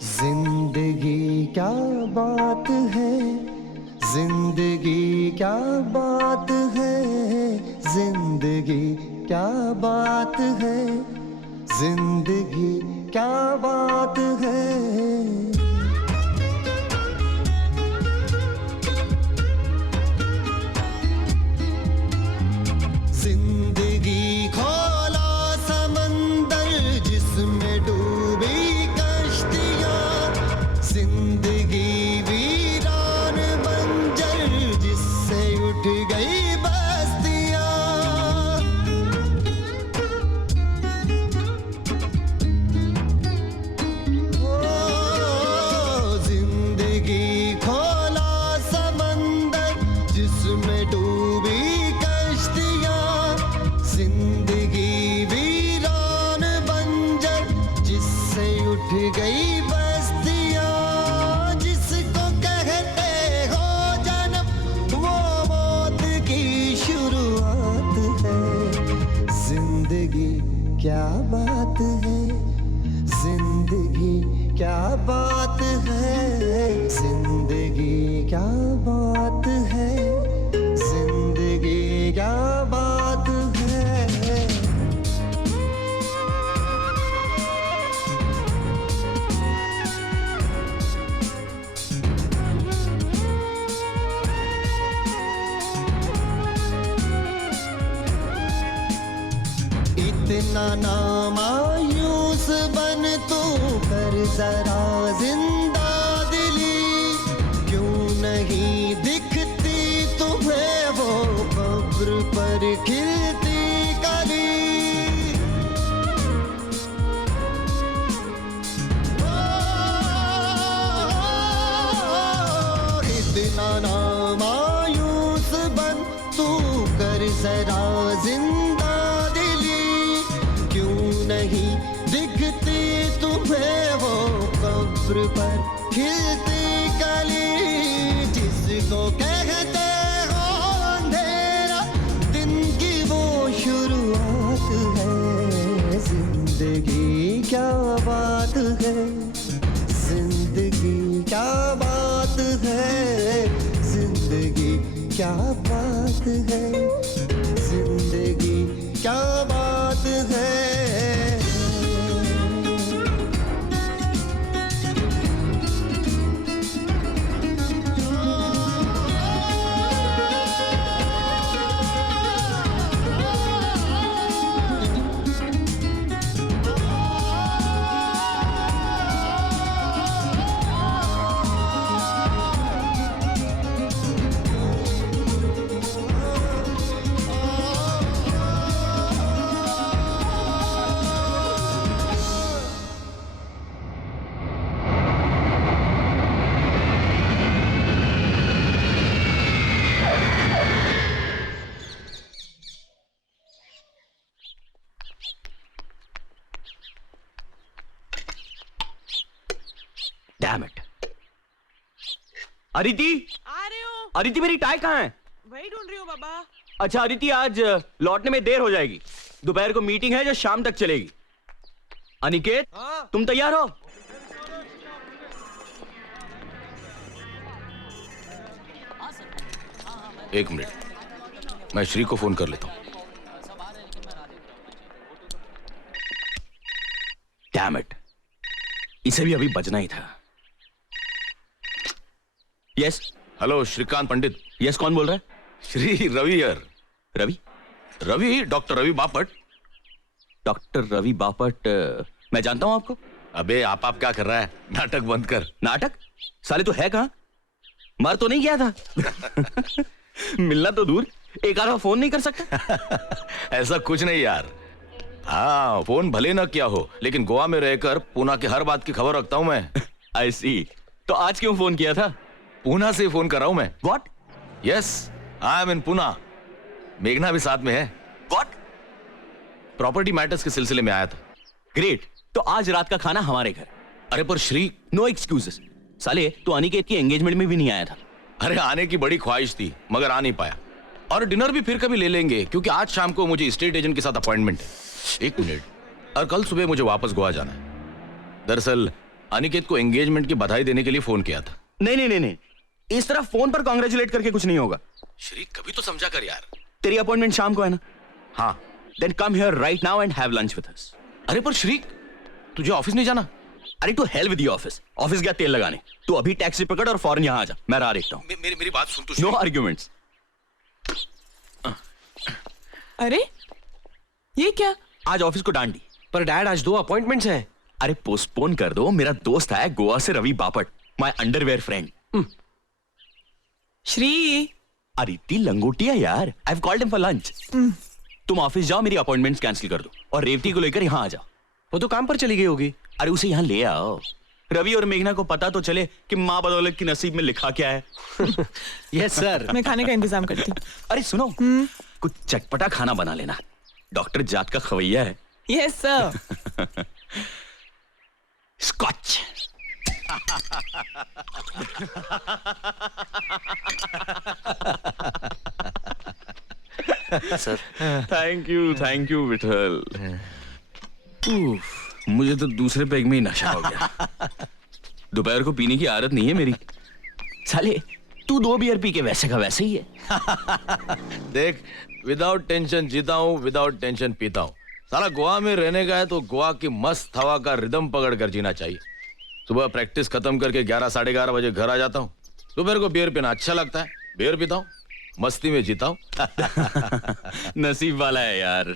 जिंदगी क्या बात है, जिंदगी क्या बात है, जिंदगी क्या बात है, जिंदगी क्या बात है। जिंदगी खोला समंदर जिसमें डूबी कश्तियां, जिंदगी वीरान बंजर जिससे उठ गई बस्तियां। ओ जिंदगी खोला समंदर जिसमें डूबी जिंदगी वीरान बंजर जिससे उठ गई बस्तियां। जिसको कहते हो जन्म वो मौत की शुरुआत है। जिंदगी क्या बात है, जिंदगी क्या बात है, जिंदगी क्या बात है, जिंदगी क्या बात है। इतना ना मायूस बन तू कर जरा जिंदा दिली, क्यों नहीं दिखती तुम्हें वो कब्र पर खिलती कली। इतना ना मायूस बन तू कर जरा जिंदा दिली, क्यों नहीं दिखती तुम्हें वो कब्र पर खिलती कली। जिसको कहते हो अंधेरा दिन की वो शुरुआत है। जिंदगी क्या बात है, जिंदगी क्या बात है, जिंदगी क्या बात है, जिंदगी क्या बात है। Damn it. अदिति, आ रही हूँ। अदिति मेरी टाई कहाँ है? वही ढूंढ रही हूँ बाबा। अच्छा अदिति, आज लौटने में देर हो जाएगी। दोपहर को मीटिंग है जो शाम तक चलेगी। अनिकेत, तुम तैयार हो? एक मिनट, मैं श्री को फोन कर लेता हूँ। Damn it. इसे भी अभी बजना ही था। यस। हेलो श्रीकांत पंडित। यस, कौन बोल रहा है? श्री रवि यार। रवि? रवि, डॉक्टर रवि बापट। डॉक्टर रवि बापट? मैं जानता हूं आपको। अबे आप क्या कर रहा है? नाटक बंद कर। नाटक? साले तो है कहां? मर तो नहीं गया था? मिलना तो दूर, एक आधा फोन नहीं कर सकता? ऐसा कुछ नहीं यार। हाँ, फोन भले ना किया हो, लेकिन गोवा में रहकर पूना के हर बात की खबर रखता हूं मैं। आई सी। तो आज क्यों फोन किया था? पूना से फोन कर रहा हूं मैं। What? यस, आई एम इन पूना। मेघना भी साथ में है। What? प्रॉपर्टी मैटर्स के सिलसिले में आया था। ग्रेट। तो आज रात का खाना हमारे घर। अरे पर श्री, नो एक्सक्यूजेस। साले तो अनिकेत की एंगेजमेंट में भी नहीं आया था। अरे आने की बड़ी ख्वाहिश थी मगर आ नहीं पाया। और डिनर भी फिर कभी ले लेंगे क्योंकि आज शाम को मुझे स्टेट एजेंट के साथ अपॉइंटमेंट है। एक मिनट, और कल सुबह मुझे वापस गोवा जाना है। दरअसल अनिकेत को एंगेजमेंट की बधाई देने के लिए फोन किया था। नहीं नहीं नहीं नहीं, इस तरह फोन पर कॉन्ग्रेचुलेट करके कुछ नहीं होगा। श्री कभी तो समझा कर यार। तेरी अपॉइंटमेंट शाम को है ना? हाँ। Then come here right now and have lunch with us. अरे पर श्री, तुझे ऑफिस नहीं जाना? अरे to hell with your office. Office गया तेल लगाने, तू अभी टैक्सी पकड़ और फौरन यहाँ आ जा, मैं राह देखता हूँ। मेरी बात सुन तू। No arguments. अरे ये क्या? आज ऑफिस को डांट दी। पर डैड आज 2 अपॉइंटमेंट्स हैं। अरे पोस्टपोन कर दो, मेरा दोस्त है गोवा से Ravi Bapat, my underwear friend. Shri Aditi लंगोटिया यार, I have called him for lunch. तुम ऑफिस जाओ, मेरी अपॉइंटमेंट्स कैंसिल कर दो और रेवती को लेकर यहाँ आ जाओ। वो तो काम पर चली गई होगी। अरे उसे यहाँ ले आओ, रवि और मेघना को पता तो चले कि माँ बदौलत की नसीब में लिखा क्या है। Yes sir. मैं खाने का इंतजाम करती हूँ। अरे सुनो, कुछ चटपटा खाना बना लेना, डॉक्टर जाट का खवैया है। Yes sir. Scotch. Sir thank you Vitthal. मुझे तो दूसरे पेग में ही नशा हो गया। दोपहर को पीने की आदत नहीं है मेरी। साले तू 2 बियर पी के वैसे का वैसे ही है। देख, विदाउट टेंशन जीता हूँ, विदाउट टेंशन पीता हूँ। साला गोवा में रहने का है तो गोवा की मस्त हवा का रिदम पकड़ कर जीना चाहिए। सुबह प्रैक्टिस खत्म करके 11 साढ़े 11 बजे घर आ जाता हूँ। दोपहर को बियर पीना अच्छा लगता है, बियर पीता हूँ, मस्ती में जीता हूँ। नसीब वाला है यार,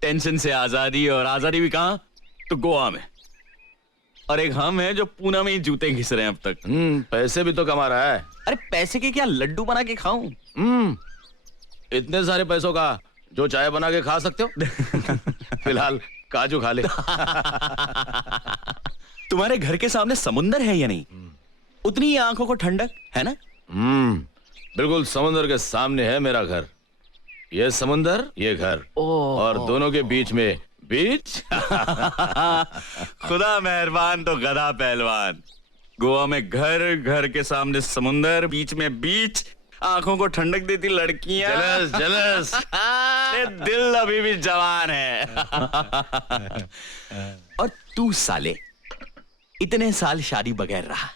टेंशन से आजादी, और आजादी भी कहाँ, तो गोवा में। और एक हम है जो पूना में ही जूते घिस रहे हैं अब तक। पैसे भी तो कमा रहा है। अरे पैसे के क्या लड्डू बना के खाऊं? इतने सारे पैसों का जो चाय बना के खा सकते हो। फिलहाल काजू खा ले। तुम्हारे घर के सामने समुंदर है या नहीं? उतनी ही आंखों को ठंडक है ना? बिल्कुल समुंदर के सामने है मेरा घर। ये समुंदर, ये घर, और दोनों के बीच में बीच। खुदा मेहरबान तो गधा पहलवान। गोवा में घर, घर के सामने समुंदर, बीच में बीच, आंखों को ठंडक देती लड़कियां। Jealous jealous. दिल अभी भी जवान है। और तू साले इतने साल शादी बगैर रहा।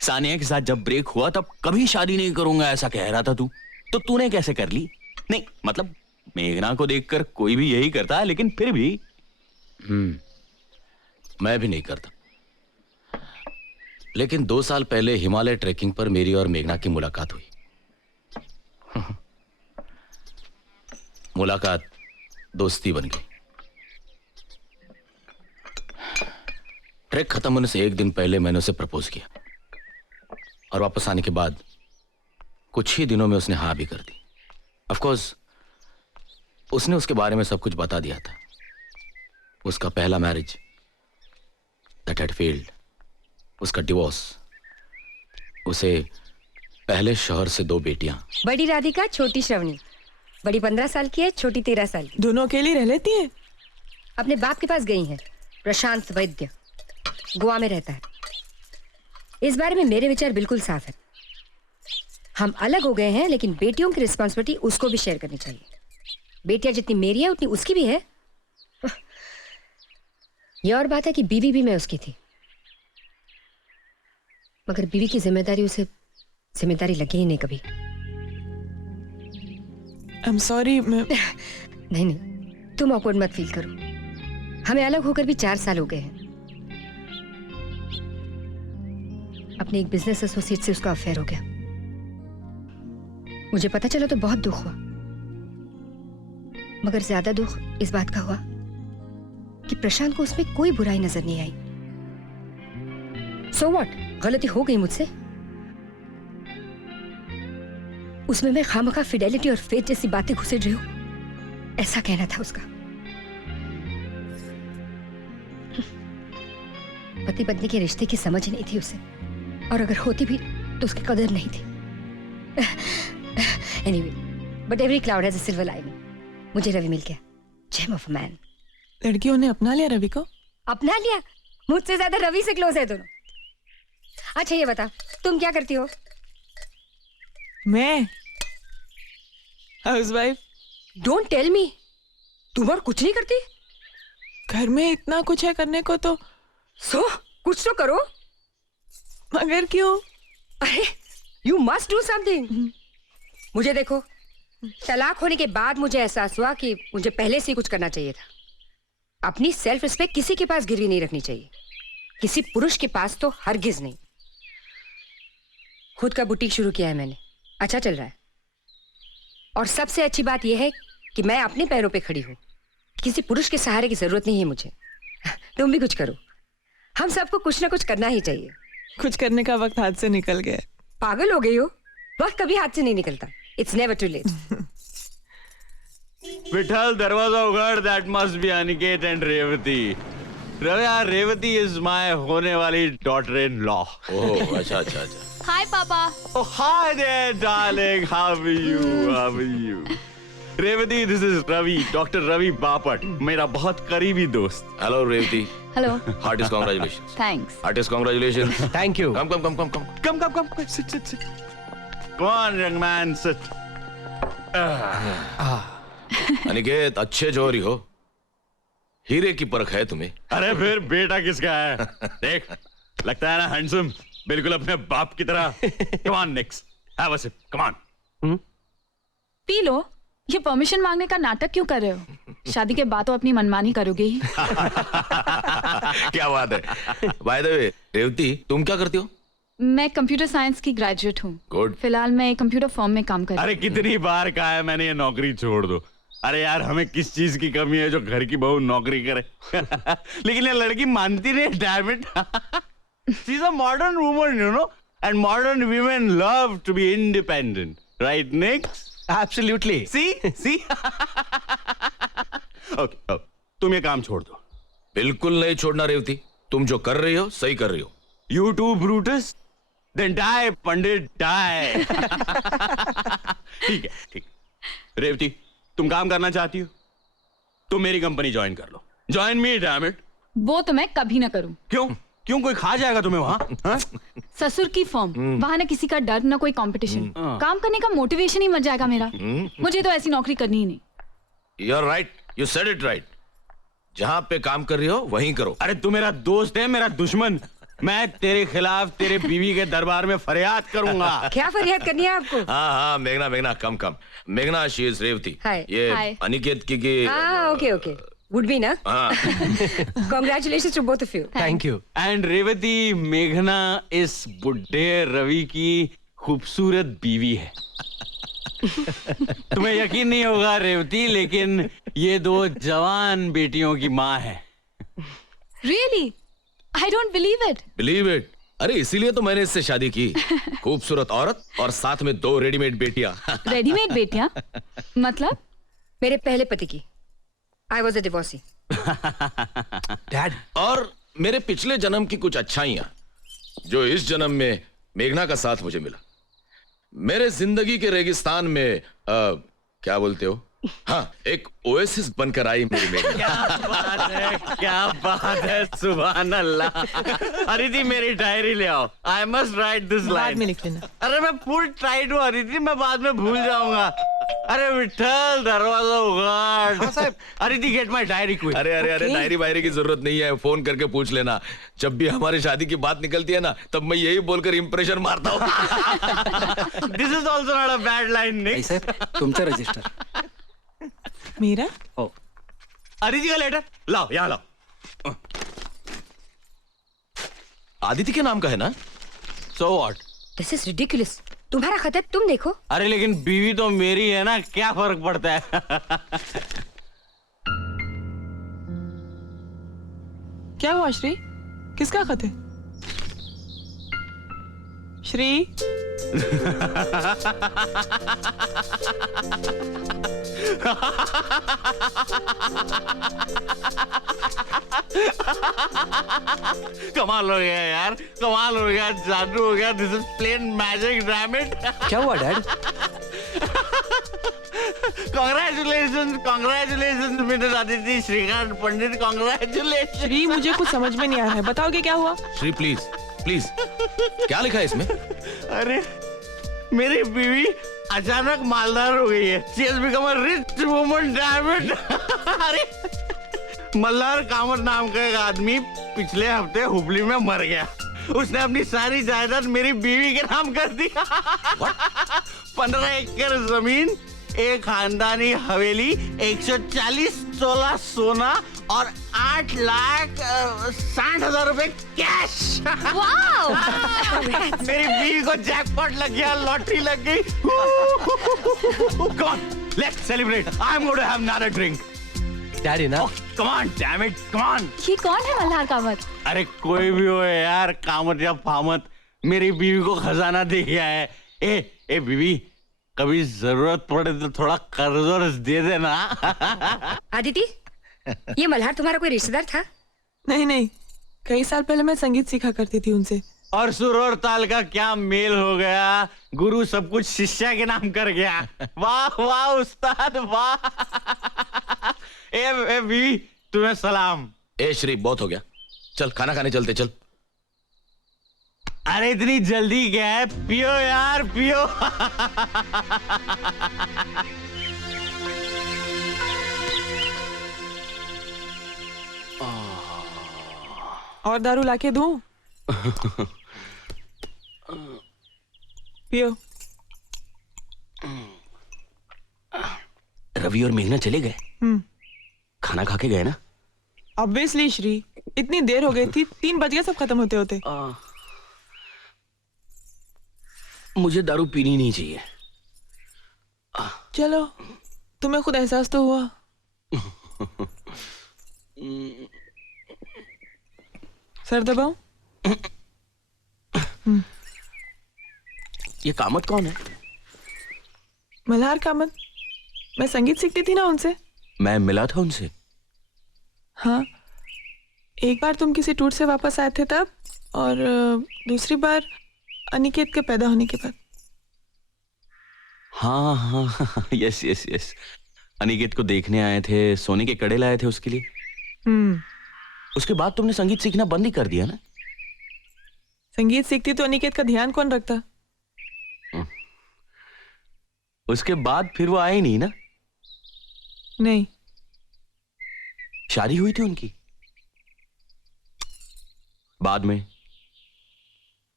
सानिया के साथ जब ब्रेक हुआ तब कभी शादी नहीं करूंगा ऐसा कह रहा था तू, तो तूने कैसे कर ली? नहीं मतलब मेघना को देखकर कोई भी यही करता है, लेकिन फिर भी। मैं भी नहीं करता। लेकिन 2 साल पहले हिमालय ट्रैकिंग पर मेरी और मेघना की मुलाकात हुई। मुलाकात दोस्ती बन गई। ट्रैक खत्म होने से 1 दिन पहले मैंने उसे प्रपोज किया, और वापस आने के बाद कुछ ही दिनों में उसने हाँ भी कर दी। ऑफ कोर्स उसने उसके बारे में सब कुछ बता दिया था। उसका पहला मैरिज दैट हैड फेल्ड, उसका डिवोर्स, उसे पहले शौहर से 2 बेटियां। बड़ी राधिका, छोटी श्रवणी। बड़ी 15 साल की है, छोटी 13 साल की। दोनों अकेली रह लेती है? अपने बाप के पास गई हैं, प्रशांत वैद्य, गोवा में रहता है। इस बारे में मेरे विचार बिल्कुल साफ है। हम अलग हो गए हैं, लेकिन बेटियों की रिस्पॉन्सिबिलिटी उसको भी शेयर करनी चाहिए। बेटियां जितनी मेरी है उतनी उसकी भी है। ये और बात है कि बीवी भी मैं उसकी थी, मगर बीवी की जिम्मेदारी उसे जिम्मेदारी लगी ही नहीं कभी। I am sorry. नहीं नहीं, तुम ऑकवर्ड मत फील करो। हमें अलग होकर भी 4 साल हो गए हैं। अपने एक बिजनेस एसोसिएट से उसका अफेयर हो गया। मुझे पता चला तो बहुत दुख हुआ, मगर ज्यादा दुख इस बात का हुआ कि प्रशांत को उसमें कोई बुराई नजर नहीं आई। सो व्हाट, गलती हो गई मुझसे। उसमें मैं खामखा फिडेलिटी और फेथ जैसी बातें घुसेड़ रही हूं, ऐसा कहना था उसका। पति पत्नी के रिश्ते की समझ नहीं थी उसे, और अगर होती भी तो उसकी कदर नहीं थी। Anyway, but every cloud has a silver lining. मुझे रवि मिल गया, जेम ऑफ अ मैन। लड़कियों ने अपना लिया रवि को? अपना लिया? मुझसे ज्यादा रवि से क्लोज है दोनों। अच्छा ये बता, तुम क्या करती हो? मैं हाउसवाइफ। डोंट टेल मी, तुम और कुछ नहीं करती? घर में इतना कुछ है करने को तो। सो कुछ तो करो। मगर क्यों? अरे यू मस्ट डू समथिंग। मुझे देखो, तलाक होने के बाद मुझे एहसास हुआ कि मुझे पहले से ही कुछ करना चाहिए था। अपनी सेल्फ रिस्पेक्ट किसी के पास गिरवी नहीं रखनी चाहिए, किसी पुरुष के पास तो हरगिज नहीं। खुद का बुटीक शुरू किया है मैंने, अच्छा चल रहा है। और सबसे अच्छी बात यह है कि मैं अपने पैरों पे खड़ी हूँ, किसी पुरुष के सहारे की जरूरत नहीं है मुझे। तुम भी कुछ करो, हम सबको कुछ ना कुछ करना ही चाहिए। कुछ करने का वक्त हाथ से निकल गया है। पागल हो गई हो? वक्त कभी हाथ से नहीं निकलता। It's never too late. Vithal, दरवाजा उगाड़। That must be Aniket and Revati. Revati is my होने वाली डॉटर इन लॉ। ओह अच्छा अच्छा अच्छा। हाय पापा। Oh, hi there, darling. How are you? How are you? Revati, this is Ravi, Dr. Ravi Bapat, मेरा बहुत करीबी दोस्त। Hello Revati. Hello. Heartiest congratulation. Thanks. Heartiest congratulation. Thank you. Come come come come come. Come, sit. Come on, young man, sit. Aniket, अच्छे जोरी हो, हीरे की परख है तुम्हें। अरे फिर बेटा किसका है? देख, लगता है ना हैंडसम, बिल्कुल अपने बाप की तरह। Come on, Nix, have a sip. Come on. पी लो। ये परमिशन मांगने का नाटक क्यों कर रहे हो? शादी के बाद तो अपनी मनमानी करोगे ही। क्या बात है। बाय द वे रेवती, तुम क्या करती हो? मैं कंप्यूटर साइंस की ग्रेजुएट हूँ। गुड। फिलहाल मैं एक कंप्यूटर फर्म में काम कर रही अरे कितनी बार कहा है मैंने, ये नौकरी छोड़ दो। अरे यार, हमें किस चीज की कमी है जो घर की बहू नौकरी करे? लेकिन ये लड़की मानती नहीं। Damn it. She's a modern woman, you know, and modern women love to be independent, right, Nick? Absolutely. See? Okay, तुम ये काम छोड़ दो। बिल्कुल नहीं छोड़ना रेवती, तुम जो कर रही हो सही कर रही हो। You too, Brutus? Then die, Pandit, die. ठीक है। रेवती, तुम काम करना चाहती हो? तुम मेरी कंपनी ज्वाइन कर लो। Join me, damn it. वो तो मैं कभी ना करूँ। क्यों कोई खा जाएगा तुम्हें वहां? ससुर की फर्म, वहाँ ना किसी का डर ना कोई कंपटीशन। काम करने का मोटिवेशन ही मर जाएगा मेरा। मुझे तो ऐसी नौकरी करनी ही नहीं। You're right, you said it right. जहाँ पे काम कर रही हो वहीं करो। अरे तू मेरा दोस्त है, मेरा दुश्मन। मैं तेरे खिलाफ तेरे बीवी के दरबार में फरियाद करूंगा। क्या फरियाद करनी है आपको? हाँ मेघना कम। मेघना, शी इज रेवती। Hi. ये Hi. अनिकेत की हाँ, ओके। Would be ना? Congratulations to both of you. Thank you. And Revathi, मेघना इस बुड्ढे रवि की खूबसूरत बीवी है। तुम्हें यकीन नहीं होगा रेवती, लेकिन ये दो जवान बेटियों की माँ है। Really? I don't believe it. Believe it. अरे इसीलिए तो मैंने इससे शादी की। खूबसूरत औरत और साथ में 2 रेडीमेड बेटियां। रेडीमेड बेटियां? मतलब? मेरे पहले पति की। I was a divorcee. Dad. और मेरे पिछले जन्म की कुछ अच्छाइयां जो इस जन्म में मेघना का साथ मुझे मिला। मेरे जिंदगी के रेगिस्तान में क्या बोलते हो, हाँ, एक ओएसिस बनकर आई मेरी मेघना। क्या बात है, सुभान अल्लाह। अरिति, मेरी डायरी ले आओ। आई मस्ट राइट दिस बाद लाइन। में लिख लेना। अरे मैं फुल टाइट हूँ अरिति, मैं बाद में भूल जाऊंगा। अरे विठल, दरवाजा उगाड़। अरिति, गेट माय डायरी क्विक। अरे डायरी वायरी की जरूरत नहीं है, फोन करके पूछ लेना। जब भी हमारी शादी की बात निकलती है ना, तब मैं यही बोलकर इंप्रेशन मारता हूँ। This is also not a bad line, Nick. तुमचं रजिस्टर। मेरा? हो। अरिति का लेटर लाओ, यहाँ लाओ। आदित्य के नाम का है ना? So what? This is ridiculous. तुम्हारा खत है, तुम देखो। अरे लेकिन बीवी तो मेरी है ना, क्या फर्क पड़ता है? क्या हुआ श्री? किसका खत है? श्री? कमाल हो गया यार, कमाल हो गया, जादू हो गया। This is plain magic, damn it. क्या हुआ dad? Congratulations mister Aditya Shrikant Pandit, congratulations। Shri, मुझे कुछ समझ में नहीं आ रहा है, बताओगे क्या हुआ? श्री प्लीज क्या लिखा है इसमें? अरे मेरी बीवी अचानक मालदार हो गई है। She has become a rich woman, damn it। अरे मल्हार कामत नाम का एक आदमी पिछले हफ्ते हुबली में मर गया। उसने अपनी सारी जायदाद मेरी बीवी के नाम कर दी। 15 एकड़ जमीन, एक खानदानी हवेली, 140 तोला सोना और 8,60,000 रुपए कैश। मेरी बीवी को जैकपॉट लग गया, लॉटरी लग गई। Come on, let's celebrate. I'm going to have another drink. Daddy ना Come on, damn it, come on. ये कौन है मल्हार कामत? अरे कोई भी हो यार, कामत या फामत, मेरी बीवी को खजाना दे गया है। ए बीवी, कभी जरूरत पड़े तो थोड़ा कर्ज वर्ज दे देना। आदिति, ये मल्हार तुम्हारा कोई रिश्तेदार था? नहीं नहीं, कई साल पहले मैं संगीत सीखा करती थी उनसे। और सुर और ताल का क्या मेल हो गया, गुरु सब कुछ शिष्या के नाम कर गया। वाह वाह उस्ताद वाह। ए बीवी, तुम्हें सलाम। ए श्री, बहुत हो गया, चल खाना खाने चलते, चल। अरे इतनी जल्दी क्या है, पियो यार पियो। और दारू लाके दूं? पियो। रवि और मेघना चले गए? खाना खा के गए ना? ऑब्वियसली श्री, इतनी देर हो गई थी, 3 बज गए सब खत्म होते होते। मुझे दारू पीनी नहीं चाहिए। चलो, तुम्हें खुद एहसास तो हुआ। सर दबाओ। ये कामत कौन है? मल्हार कामत, मैं संगीत सीखती थी ना उनसे। मैं मिला था उनसे। हाँ, एक बार तुम किसी टूर से वापस आए थे तब, और दूसरी बार अनिकेत के पैदा होने के बाद। हाँ हाँ, यस यस यस, अनिकेत को देखने आए थे, सोने के कड़े लाए थे उसके लिए। उसके बाद तुमने संगीत सीखना बंद ही कर दिया ना? संगीत सीखती तो अनिकेत का ध्यान कौन रखता? उसके बाद फिर वो आए नहीं ना? नहीं। शादी हुई थी उनकी बाद में?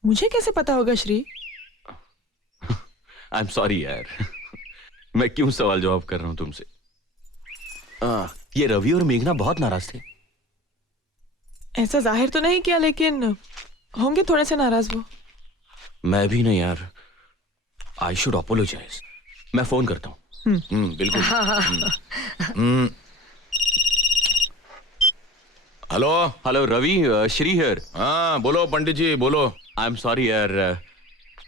मुझे कैसे पता होगा श्री? आई एम सॉरी यार। मैं क्यों सवाल जवाब कर रहा हूं तुमसे। ये रवि और मेघना बहुत नाराज थे। ऐसा जाहिर तो नहीं किया, लेकिन होंगे थोड़े से नाराज वो। मैं भी नहीं यार। I should apologize. मैं फोन करता हूं। बिल्कुल। Hello hello Ravi, Shri here. हाँ बोलो पंडित जी, बोलो। आई एम सॉरी यार,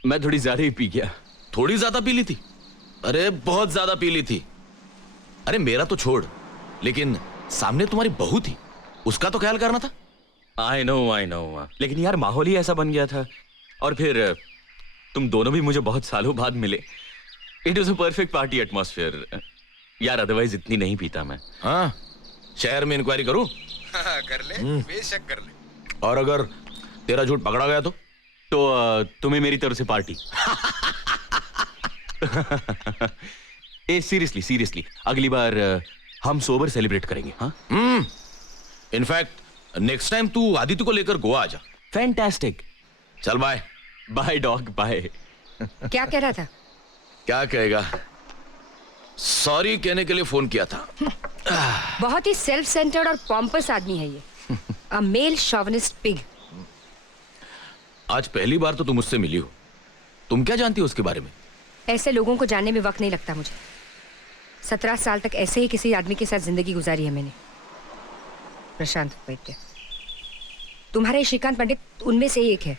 मैं थोड़ी ज्यादा ही पी गया। थोड़ी ज्यादा पी ली थी? अरे बहुत ज्यादा पी ली थी। अरे मेरा तो छोड़, लेकिन सामने तुम्हारी बहू थी, उसका तो ख्याल करना था। आई नो, लेकिन यार माहौल ही ऐसा बन गया था। और फिर तुम दोनों भी मुझे बहुत सालों बाद मिले। It was a perfect party atmosphere यार, अदरवाइज इतनी नहीं पीता मैं। हाँ, शहर में इंक्वायरी करूं? कर ले, बेशक कर ले। और अगर तेरा झूठ पकड़ा गया तो तुम्हें मेरी तरफ से पार्टी। ए सीरियसली अगली बार हम सोबर सेलिब्रेट करेंगे। हाँ, इनफैक्ट नेक्स्ट टाइम तू आदित्य को लेकर गोवा आ जा। फैंटास्टिक। चल बाय। Bye dog bye. क्या कह रहा था? क्या कहेगा, सॉरी कहने के लिए फोन किया था। बहुत ही सेल्फ सेंटर्ड और पॉम्पस आदमी है ये। अ मेल शॉविनिस्ट पिग। आज पहली बार तो तुम मुझसे मिली हो, तुम क्या जानती हो उसके बारे में? ऐसे लोगों को जानने में वक्त नहीं लगता मुझे। 17 साल तक ऐसे ही किसी आदमी के साथ जिंदगी गुजारी है मैंने, प्रशांत वैद्य। तुम्हारे श्रीकांत पंडित उनमें से ही एक है।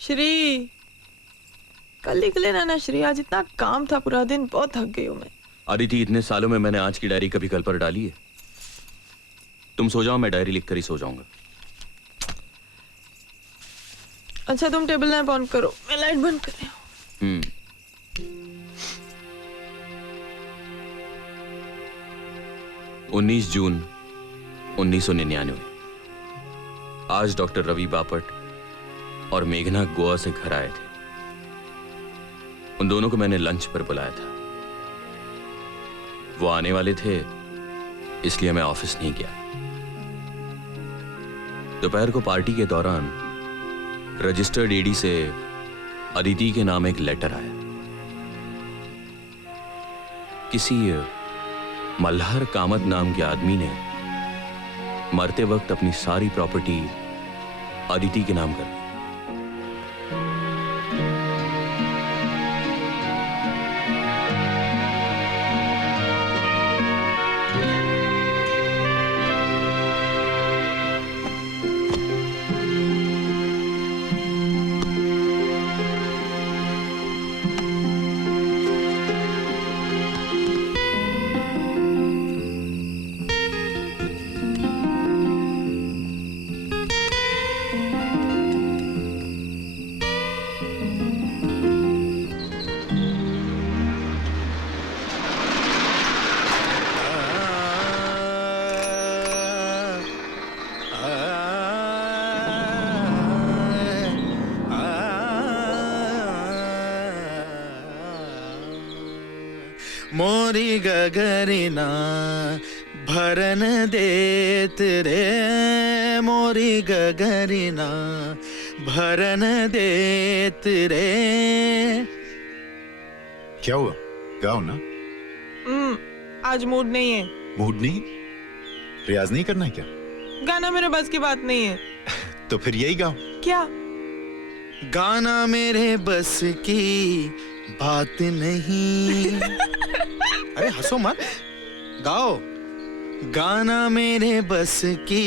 श्री, कल लिख लेना ना श्री, आज इतना काम था पूरा दिन, बहुत थक गई हूँ मैं। अदिति, इतने सालों में मैंने आज की डायरी कभी कल पर डाली है? तुम सो जाओ, मैं डायरी लिखकर ही सो जाऊंगा। अच्छा तुम टेबल लैंप ऑन करो, मैं लाइट बंद कर रही हूँ। 19 जून 1999। आज डॉक्टर रवि बापट और मेघना गोवा से घर आए थे। उन दोनों को मैंने लंच पर बुलाया था। वो आने वाले थे, इसलिए मैं ऑफिस नहीं गया। दोपहर को पार्टी के दौरान रजिस्टर्ड ईडी से अदिति के नाम एक लेटर आया। किसी मल्हार कामत नाम के आदमी ने मरते वक्त अपनी सारी प्रॉपर्टी अदिति के नाम कर दी। मोरी गगरिना भरन देत रे, मोरी गगरिना भरन देत रे। क्या हुआ? गाओ ना। आज मूड नहीं है। मूड नहीं? रियाज नहीं करना है क्या? गाना मेरे बस की बात नहीं है। तो फिर यही गाओ। क्या? गाना मेरे बस की बात नहीं। अरे हंसो मत, गाओ। गाना मेरे बस की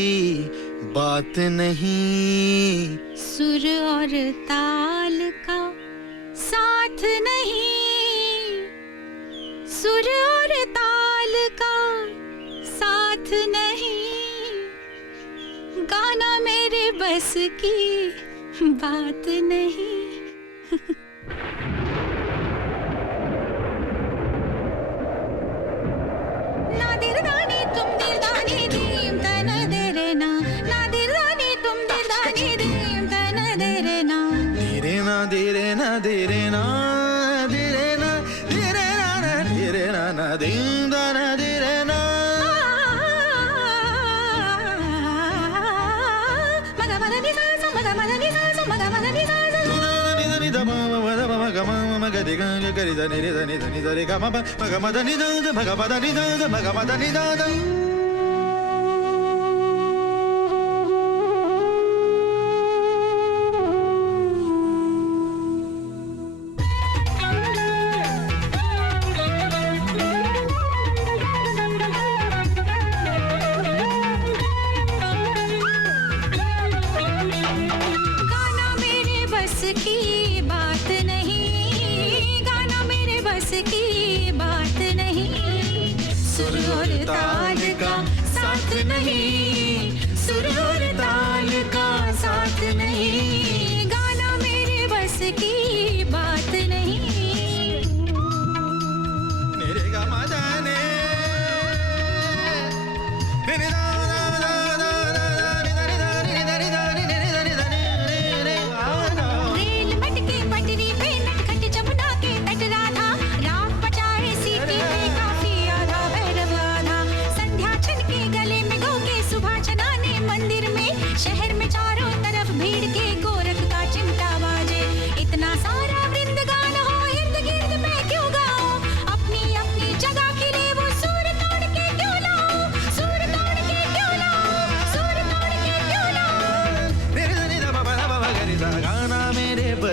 बात नहीं, सुर और ताल का साथ नहीं, सुर और ताल का साथ नहीं, गाना मेरे बस की बात नहीं।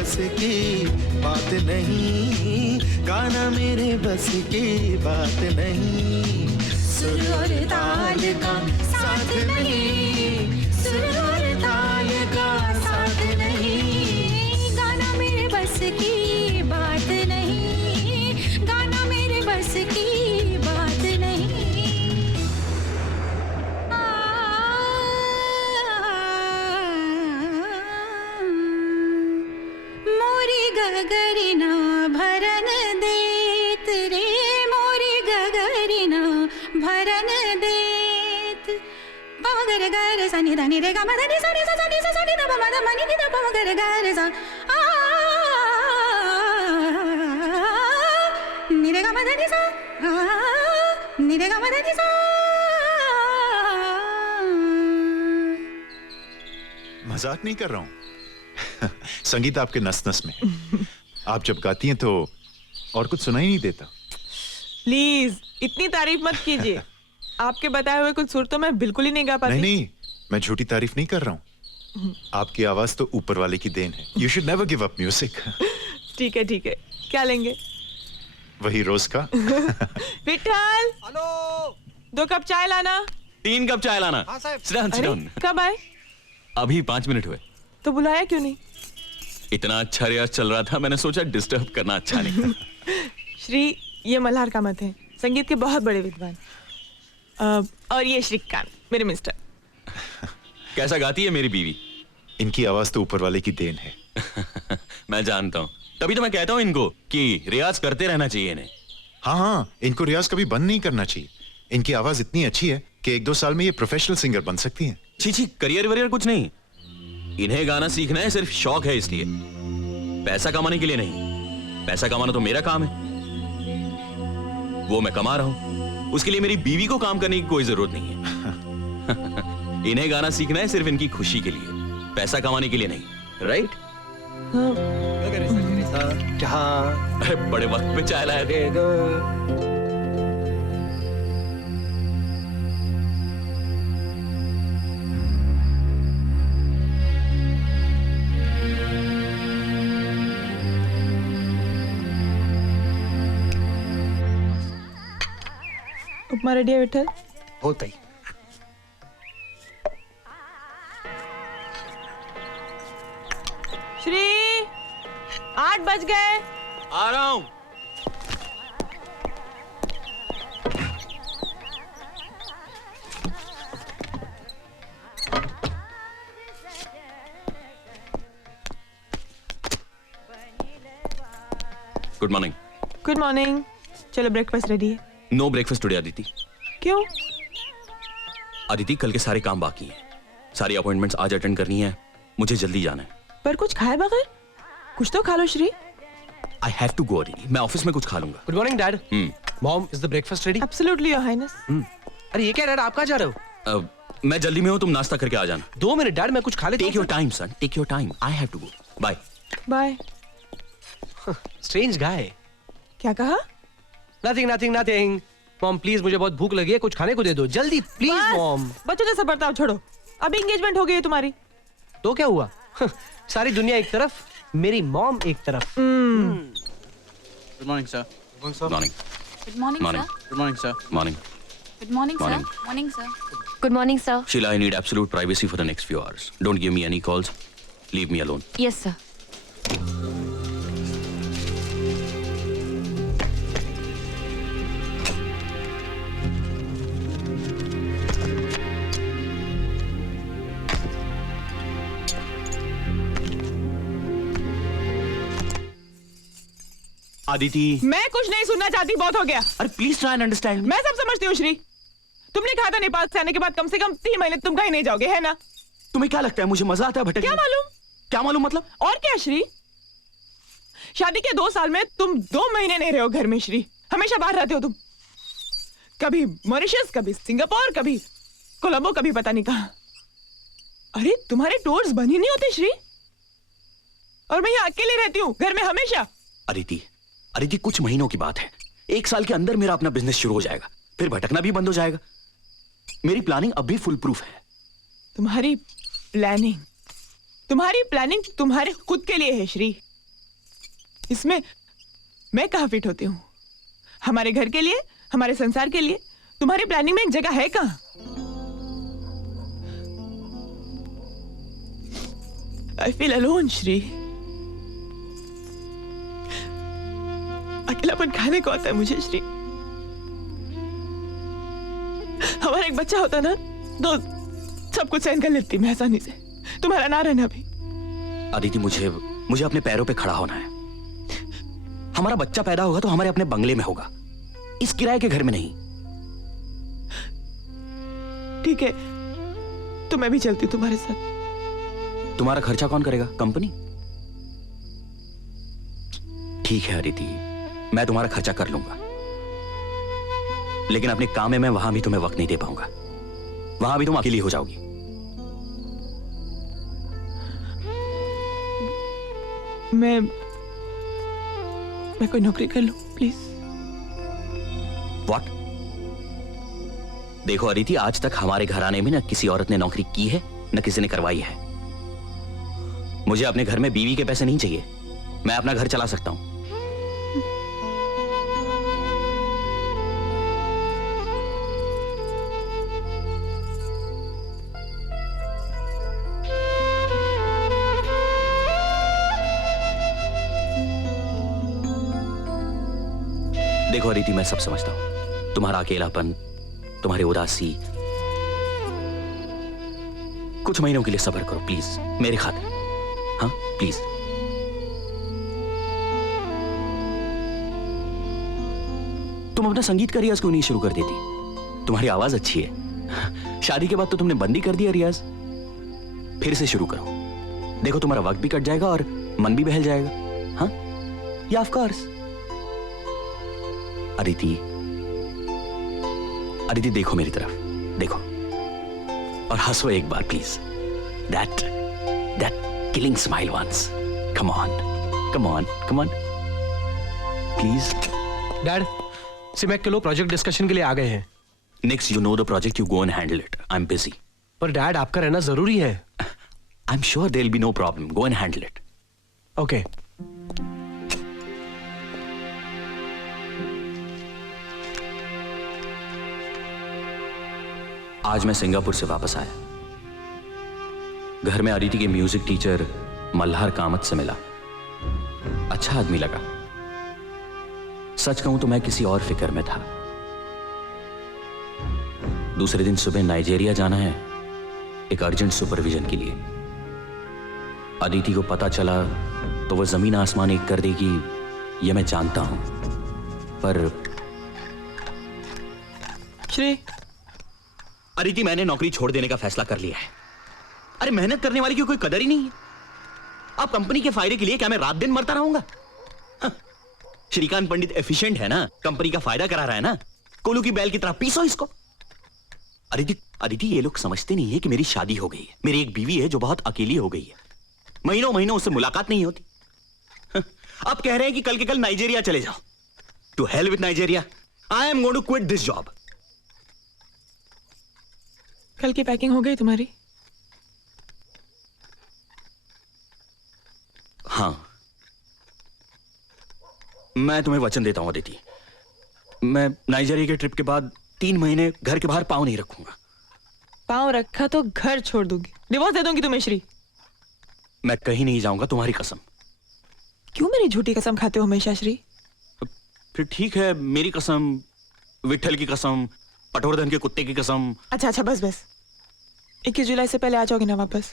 की बात नहीं, गाना मेरे बस की बात नहीं, सुर और ताल का साथ नहीं, सुर और ताल का साथ नहीं, गाना मेरे बस की बात नहीं, गाना मेरे बस की बात नहीं। गगरिना भरन देत रे, मोरी गगरिना भरन देत। पमगर गर सनि धनि रे ग म धनि सनि स सनि स सनि ध म ध म नि ध प म गर गर स आ गा मा धा नि सा नि रे गा मा धा नि सा। मजाक नहीं कर रहा हूं। संगीत आपके नस नस में है। आप जब गाती हैं तो और कुछ सुनाई नहीं देता। प्लीज इतनी तारीफ मत कीजिए। आपके बताए हुए कुछ सुर तो मैं बिल्कुल ही नहीं गा पाती। नहीं, मैं झूठी तारीफ नहीं कर रहा हूं। आपकी आवाज तो ऊपर वाले की देन है। You should never give up music. ठीक है, क्या लेंगे? वही रोज का। विठल, हेलो, 2 कप चाय लाना। 3 कप चाय लाना। हाँ साहब। Sit down, sit अरे down. कब आए? अभी 5 मिनट हुए। तो बुलाया क्यों नहीं? इतना अच्छा रियाज चल रहा था, मैंने सोचा डिस्टर्ब करना अच्छा नहीं। श्री, ये मल्हार कामत हैं, संगीत के बहुत बड़े विद्वान। और ये श्रीकांत, मेरे मिस्टर। कैसा गाती है मेरी बीवी? इनकी आवाज तो ऊपर वाले की देन है। मैं जानता हूँ, तभी तो मैं कहता हूँ इनको कि रियाज करते रहना चाहिए इन्हें। हाँ, इनको रियाज कभी बंद नहीं करना चाहिए। इनकी आवाज इतनी अच्छी है कि 1-2 साल में ये प्रोफेशनल सिंगर बन सकती हैं। छी, करियर वरियर कुछ नहीं। इन्हें गाना सीखना है सिर्फ शौक है, इसलिए पैसा कमाने के लिए नहीं। पैसा कमाना तो मेरा काम है, वो मैं कमा रहा हूं। उसके लिए मेरी बीवी को काम करने की कोई जरूरत नहीं है। इन्हें गाना सीखना है सिर्फ इनकी खुशी के लिए, पैसा कमाने के लिए नहीं। राइट? अरे बड़े वक्त पे चाय लाए थे। उपमा रेडी है विठल? होता ही। श्री, 8 बज गए। आ रहा हूं। Good morning. Good morning. चलो ब्रेकफास्ट रेडी है। No breakfast today Aditi. क्यों? अदिति, कल के सारे काम बाकी हैं। सारी अपॉइंटमेंट्स आज अटेंड करनी है, मुझे जल्दी जाना है। पर कुछ खाए बगैर? कुछ तो खा लो Shri. I have to go Aditi, मैं ऑफिस में कुछ खा लूंगा। Good morning dad. Mom, is the breakfast ready? Absolutely your highness. अरे ये क्या डैड, आप कहाँ जा रहे हो? मैं जल्दी में हूँ, तुम नाश्ता करके आ जाना। 2 मिनट डैड, मैं कुछ खा लेता हूँ। Take your time son, take your time. I have to go. Bye bye. Strange guy. क्या कहा? नथिंग। मॉम प्लीज, मुझे बहुत भूख लगी है, कुछ खाने को दे दो जल्दी प्लीज मॉम। बच्चों जैसा बर्ताव छोड़ो, अभी एंगेजमेंट हो गई है तुम्हारी। तो क्या हुआ? सारी दुनिया एक तरफ, मेरी मॉम एक तरफ। Good morning sir. Morning. Good morning Morning. Sir. Good morning sir. Morning. Good morning sir. Morning. Morning sir. Good morning sir. Sheila, I need absolute privacy for the next few hours. Don't give me any calls. Leave me alone. Yes sir. Aditi, मैं कुछ नहीं सुनना चाहती, बहुत हो गया। अरे please try and understand. मैं सब समझती हूँ श्री। तुमने कहा था नेपाल से आने के बाद कम से कम 3 महीने तुम कहीं नहीं जाओगे, है ना? तुम्हें क्या लगता है मुझे मजा आता है भटकने? क्या मालूम? क्या मालूम मतलब? और क्या श्री? शादी के 2 साल में तुम 2 महीने नहीं रहे हो घर में श्री। हमेशा बाहर रहते हो तुम। कभी मॉरिशस, कभी सिंगापुर, कभी कोलंबो, कभी पता नहीं कहां। अरे तुम्हारे टूर्स बन ही नहीं होते श्री। और मैं यहाँ अकेले रहती हूँ घर में हमेशा। अदिति, कुछ महीनों की बात है। 1 साल के अंदर मेरा अपना बिजनेस शुरू हो जाएगा, फिर भटकना भी बंद हो जाएगा। मेरी प्लानिंग अब भी फुल प्रूफ है। तुम्हारी प्लानिंग तुम्हारे खुद के लिए है श्री। इसमें मैं कहां फिट होती हूँ? हमारे घर के लिए, हमारे संसार के लिए तुम्हारी प्लानिंग में एक जगह है कहां? I feel alone Shri. अकेलापन खाने को आता है मुझे श्री। हमारा एक बच्चा होता ना तो सब कुछ सहन कर लेती मैं आसानी से। तुम्हारा ना रहना भी। अदिति, मुझे अपने पैरों पे खड़ा होना है। हमारा बच्चा पैदा होगा तो हमारे अपने बंगले में होगा, इस किराए के घर में नहीं। ठीक है, तो मैं भी चलती हूँ तुम्हारे साथ। तुम्हारा खर्चा कौन करेगा? कंपनी? ठीक है अदिति, मैं तुम्हारा खर्चा कर लूंगा, लेकिन अपने काम में मैं वहां भी तुम्हें वक्त नहीं दे पाऊंगा। वहां भी तुम अकेली हो जाओगी। मैं कोई नौकरी कर लूं प्लीज? व्हाट? देखो अदिति, आज तक हमारे घराने में न किसी औरत ने नौकरी की है न किसी ने करवाई है। मुझे अपने घर में बीवी के पैसे नहीं चाहिए। मैं अपना घर चला सकता हूं। देखो अदिति, मैं सब समझता हूं। तुम्हारा अकेलापन, तुम्हारी उदासी। कुछ महीनों के लिए सब्र करो प्लीज, मेरे खातिर। हाँ प्लीज। तुम अपना संगीत का रियाज क्यों नहीं शुरू कर देती? तुम्हारी आवाज अच्छी है। शादी के बाद तो तुमने बंद ही कर दिया रियाज। फिर से शुरू करो। देखो तुम्हारा वक्त भी कट जाएगा और मन भी बहल जाएगा। हाँ या ऑफ कोर्स। अदिति, अदिति देखो मेरी तरफ, देखो और हंसो एक बार please. That killing smile once. Come on, come on, come on please. Dad, सिमैक के लोग प्रोजेक्ट डिस्कशन के लिए आ गए हैं। Next you know the project, you go and handle it. I am busy. पर डैड, आपका रहना जरूरी है। I am sure there will be no problem. Go and handle it. Okay. आज मैं सिंगापुर से वापस आया। घर में अदिति के म्यूजिक टीचर मल्हार कामत से मिला। अच्छा आदमी लगा। सच कहूं तो मैं किसी और फिक्र में था। दूसरे दिन सुबह नाइजीरिया जाना है एक अर्जेंट सुपरविजन के लिए। अदिति को पता चला तो वह जमीन आसमान एक कर देगी, यह मैं जानता हूं। पर श्री, अदिति, मैंने नौकरी छोड़ देने का फैसला कर लिया है। अरे मेहनत करने वाले की कोई कदर ही नहीं है। अब कंपनी के फायदे के लिए क्या मैं रात दिन मरता रहूंगा? हाँ। श्रीकांत पंडित एफिशिएंट है ना, कंपनी का फायदा करा रहा है ना। कोलू की बैल की तरह पीसो इसको। अदिति, ये लोग समझते नहीं है कि मेरी शादी हो गई है। मेरी एक बीवी है जो बहुत अकेली हो गई है। महीनों महीनों उससे मुलाकात नहीं होती। हाँ। अब कह रहे हैं कि कल के कल नाइजीरिया चले जाओ। To hell with Nigeria. I am going to quit this job. कल की पैकिंग हो गई तुम्हारी? हाँ, मैं तुम्हें वचन देता हूं अदिति, मैं नाइजीरिया के ट्रिप के बाद 3 महीने घर के बाहर पांव नहीं रखूंगा। पांव रखा तो घर छोड़ दूंगी, डिवोर्स दे दूंगी तुम्हें श्री। मैं कहीं नहीं जाऊंगा, तुम्हारी कसम। क्यों मेरी झूठी कसम खाते हो हमेशा श्री? फिर ठीक है, मेरी कसम, विट्ठल की कसम, पटवर्धन के कुत्ते की कसम। अच्छा बस 21 जुलाई से पहले आ जाओगे ना वापस?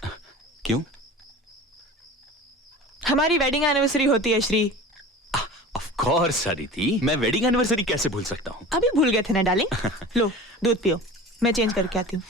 क्यों? हमारी वेडिंग एनिवर्सरी होती है श्री। ऑफ कोर्स अदिति, मैं वेडिंग एनिवर्सरी कैसे भूल सकता हूं? अभी भूल गए थे ना डार्लिंग। लो दूध पियो, मैं चेंज करके आती हूँ।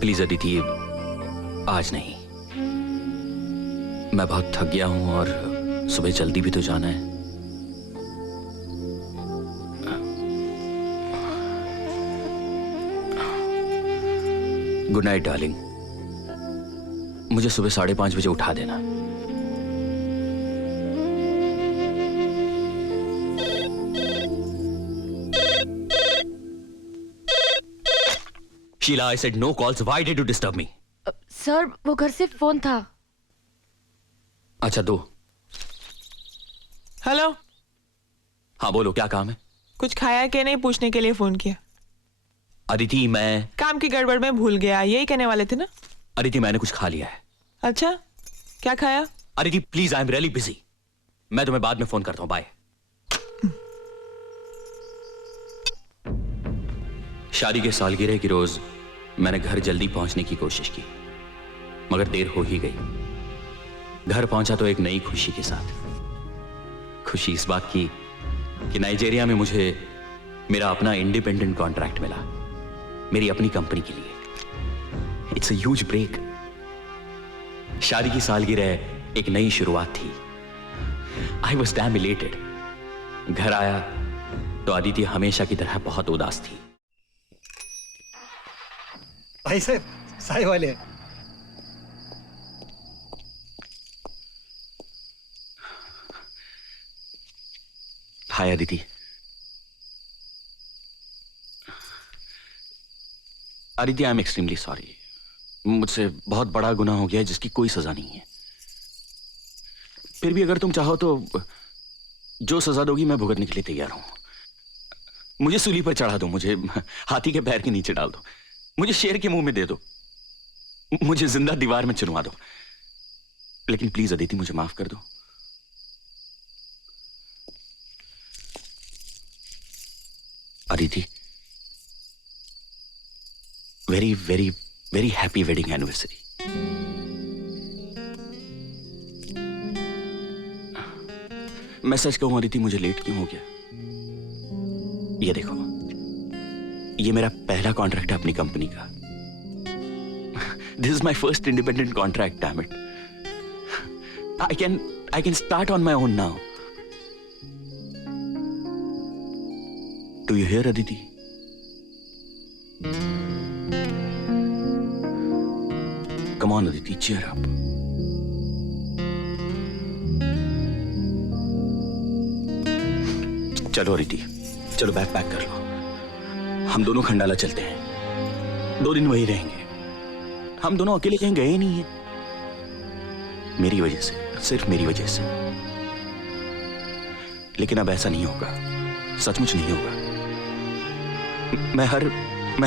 प्लीज अदिति, आज नहीं। मैं बहुत थक गया हूं और सुबह जल्दी भी तो जाना है। Good night darling. मुझे सुबह 5:30 बजे उठा देना। Sheela, I said no calls. Why did you disturb me? Sir, वो घर से फोन था। अच्छा, दो। हेलो। हाँ बोलो, क्या काम है? कुछ खाया कि नहीं पूछने के लिए फोन किया। अदिति, मैं काम की गड़बड़ में भूल गया, यही कहने वाले थे ना? अदिति, मैंने कुछ खा लिया है। अच्छा, क्या खाया? Aditi please, I am really busy. मैं तुम्हें बाद में फोन करता हूं। बाय। शादी के सालगिरह की रोज मैंने घर जल्दी पहुंचने की कोशिश की, मगर देर हो ही गई। घर पहुंचा तो एक नई खुशी के साथ। खुशी इस बात की कि नाइजीरिया में मुझे मेरा अपना इंडिपेंडेंट कॉन्ट्रैक्ट मिला, मेरी अपनी कंपनी के लिए। It's a huge break. शादी की सालगिरह एक नई शुरुआत थी। I was damn elated. घर आया तो अदिति हमेशा की तरह बहुत उदास थी। भाई साहब, साय वाले। Hi Aditi. Aditi, I am extremely sorry. मुझसे बहुत बड़ा गुनाह हो गया है जिसकी कोई सजा नहीं है। फिर भी अगर तुम चाहो तो जो सजा दोगी मैं भुगतने के लिए तैयार हूं। मुझे सूली पर चढ़ा दो, मुझे हाथी के पैर के नीचे डाल दो, मुझे शेर के मुंह में दे दो, मुझे जिंदा दीवार में चुनवा दो, लेकिन प्लीज अदिति मुझे माफ कर दो। Aditi, very very very happy wedding anniversary. मैं सच कहूं अदिति, मुझे लेट क्यों हो गया? ये देखो, ये मेरा पहला कॉन्ट्रैक्ट है अपनी कंपनी का। This is my first independent contract, damn it. I can start on my own now. Do you here Aditi? Come on, Aditi, cheer up. चलो अदिति, चलो बैग पैक कर लो। हम दोनों खंडाला चलते हैं। 2 दिन वहीं रहेंगे। हम दोनों अकेले कहीं गए नहीं हैं। मेरी वजह से, सिर्फ मेरी वजह से। लेकिन अब ऐसा नहीं होगा, सचमुच नहीं होगा। मैं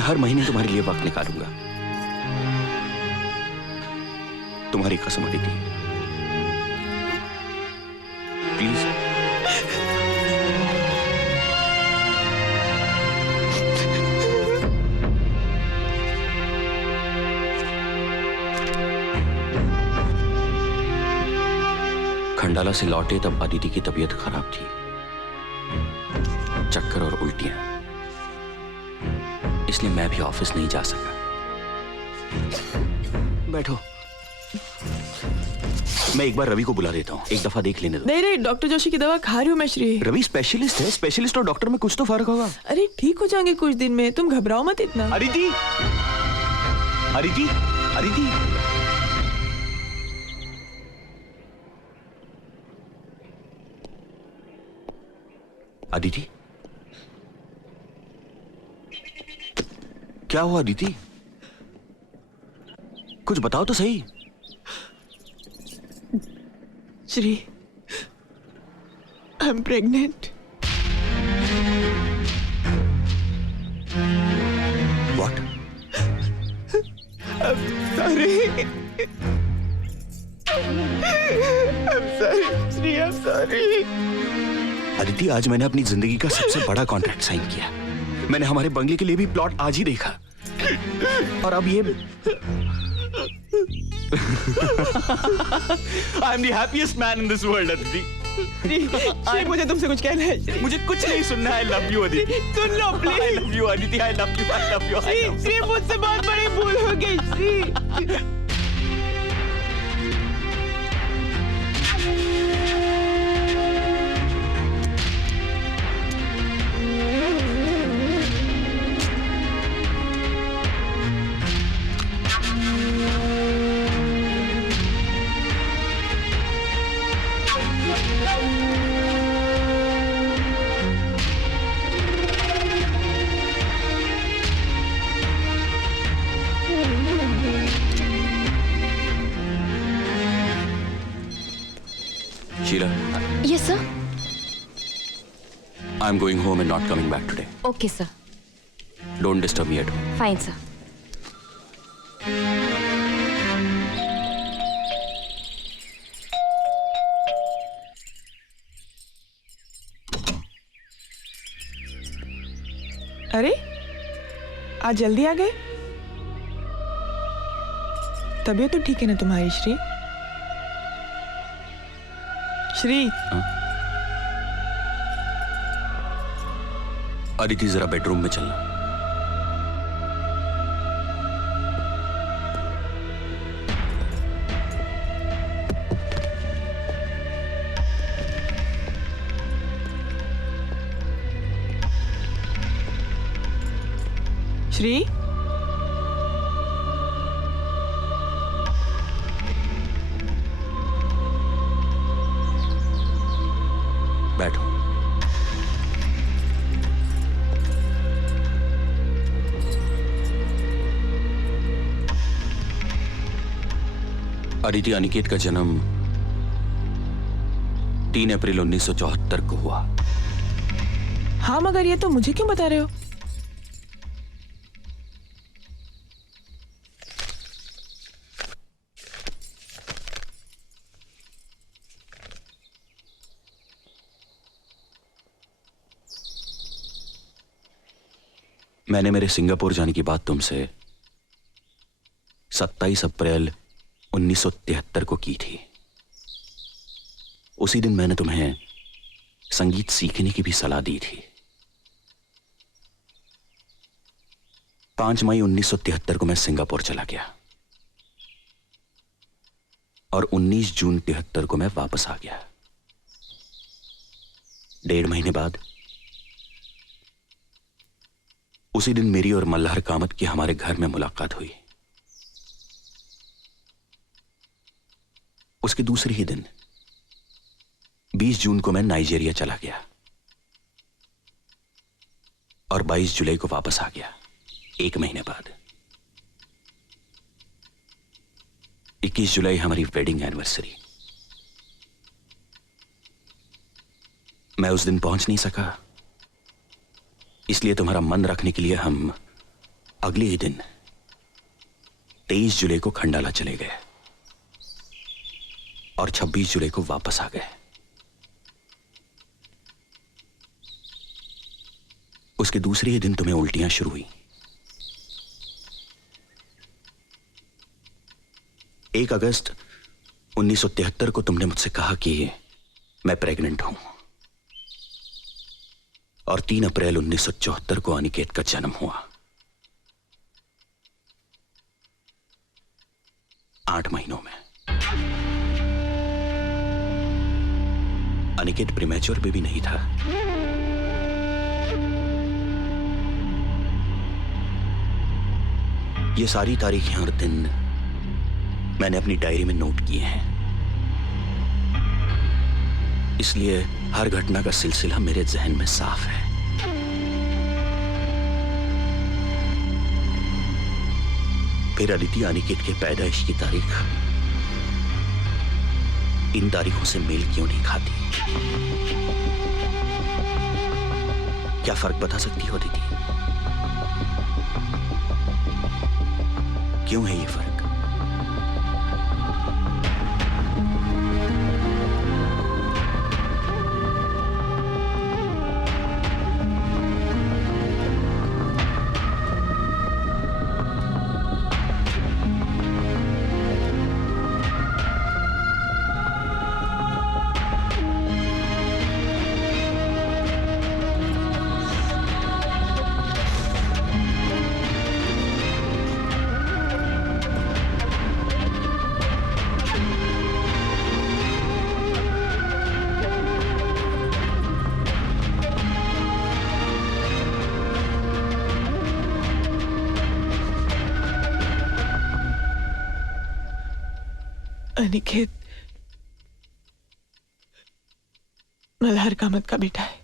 हर महीने तुम्हारे लिए वक्त निकालूंगा। तुम्हारी कसम अदिति, प्लीज। खंडाला से लौटे तब अदिति की तबीयत खराब थी, चक्कर और उल्टियां, इसलिए मैं भी ऑफिस नहीं जा सका। बैठो, मैं एक बार रवि को बुला देता हूँ, एक दफा देख लेने दो। नहीं, डॉक्टर जोशी की दवा खा रही हूँ मैं श्री। रवि स्पेशलिस्ट है, स्पेशलिस्ट और डॉक्टर में कुछ तो फर्क होगा। अरे ठीक हो जाएंगे कुछ दिन में, तुम घबराओ मत इतना। अदिति, अदिति, अदिति। अदिति, क्या हुआ अदिति? कुछ बताओ तो सही। Shri, I am pregnant. What? I'm sorry. I'm sorry, Shri, I'm sorry. Aditi, आज मैंने अपनी जिंदगी का सबसे बड़ा कॉन्ट्रैक्ट साइन किया। मैंने हमारे बंगले के लिए भी प्लॉट आज ही देखा, और अब ये I am the happiest man in this world, Aditi. Shri, मुझे तुमसे कुछ कहना है श्री। मुझे कुछ नहीं सुनना है। I love you, Aditi. Soon low please. I love you, Aditi. I love you, I love you, I love you। Shri, मुझसे बहुत बड़ी भूल हो गई Shri. Sheila, Yes, sir. I'm going home and not coming back today. Okay, sir. Don't disturb me at home. Fine, sir. अरे आज जल्दी आ गए? तबीयत तो ठीक है ना तुम्हारी श्री? श्री अदिति जरा बेडरूम में चलना। श्री बैठो। अदिति अनिकेत का जन्म 3 अप्रैल 1974 को हुआ। हाँ, मगर ये तो मुझे क्यों बता रहे हो? मैंने मेरे सिंगापुर जाने की बात तुमसे 27 अप्रैल 1973 को की थी। उसी दिन मैंने तुम्हें संगीत सीखने की भी सलाह दी थी। 5 मई 1973 को मैं सिंगापुर चला गया और 19 जून 73 को मैं वापस आ गया। 1.5 महीने बाद उसी दिन मेरी और मल्हार कामत की हमारे घर में मुलाकात हुई। उसके दूसरे ही दिन 20 जून को मैं नाइजीरिया चला गया और 22 जुलाई को वापस आ गया। 1 महीने बाद 21 जुलाई हमारी वेडिंग एनिवर्सरी। मैं उस दिन पहुंच नहीं सका, इसलिए तुम्हारा मन रखने के लिए हम अगले ही दिन 23 जुलाई को खंडाला चले गए और 26 जुलाई को वापस आ गए। उसके दूसरे ही दिन तुम्हें उल्टियां शुरू हुई। 1 अगस्त 1973 को तुमने मुझसे कहा कि मैं प्रेग्नेंट हूं और 3 अप्रैल 1974 को अनिकेत का जन्म हुआ। 8 महीनों में अनिकेत प्रीमैच्योर बेबी नहीं था। ये सारी तारीखें और दिन मैंने अपनी डायरी में नोट किए हैं, इसलिए हर घटना का सिलसिला मेरे जहन में साफ है। फिर अदिति अनिकेत के पैदाइश की तारीख इन तारीखों से मेल क्यों नहीं खाती? क्या फर्क बता सकती हो अदिति? क्यों है ये फर्क? अनिकेत मल्हार कामत का बेटा है।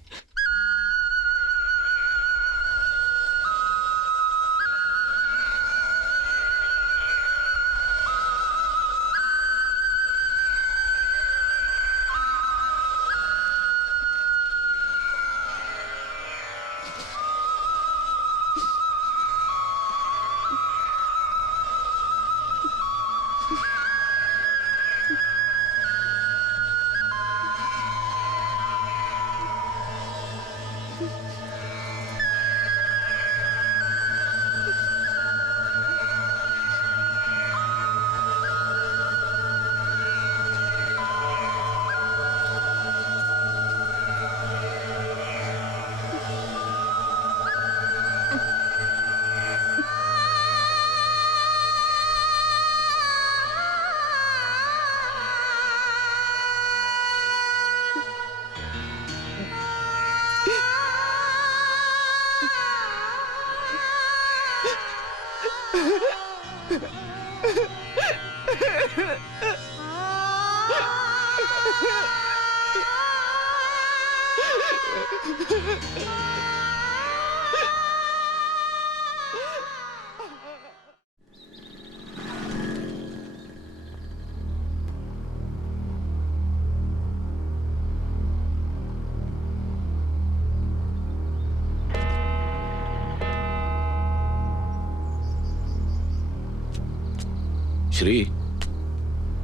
श्री,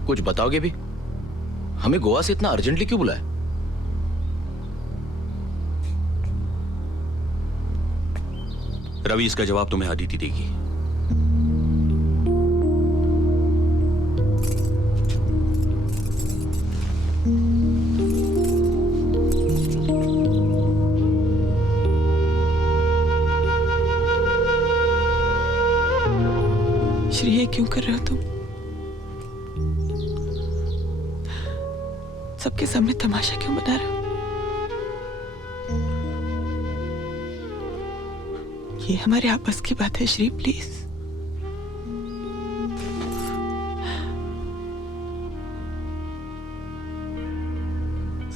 कुछ बताओगे भी? हमें गोवा से इतना अर्जेंटली क्यों बुलाया? रवि, इसका जवाब तुम्हें अदिति देगी। श्री, ये क्यों कर रहे हो तुम? सबके सामने तमाशा क्यों बना रहे हो? ये हमारे आपस की बात है श्री, प्लीज।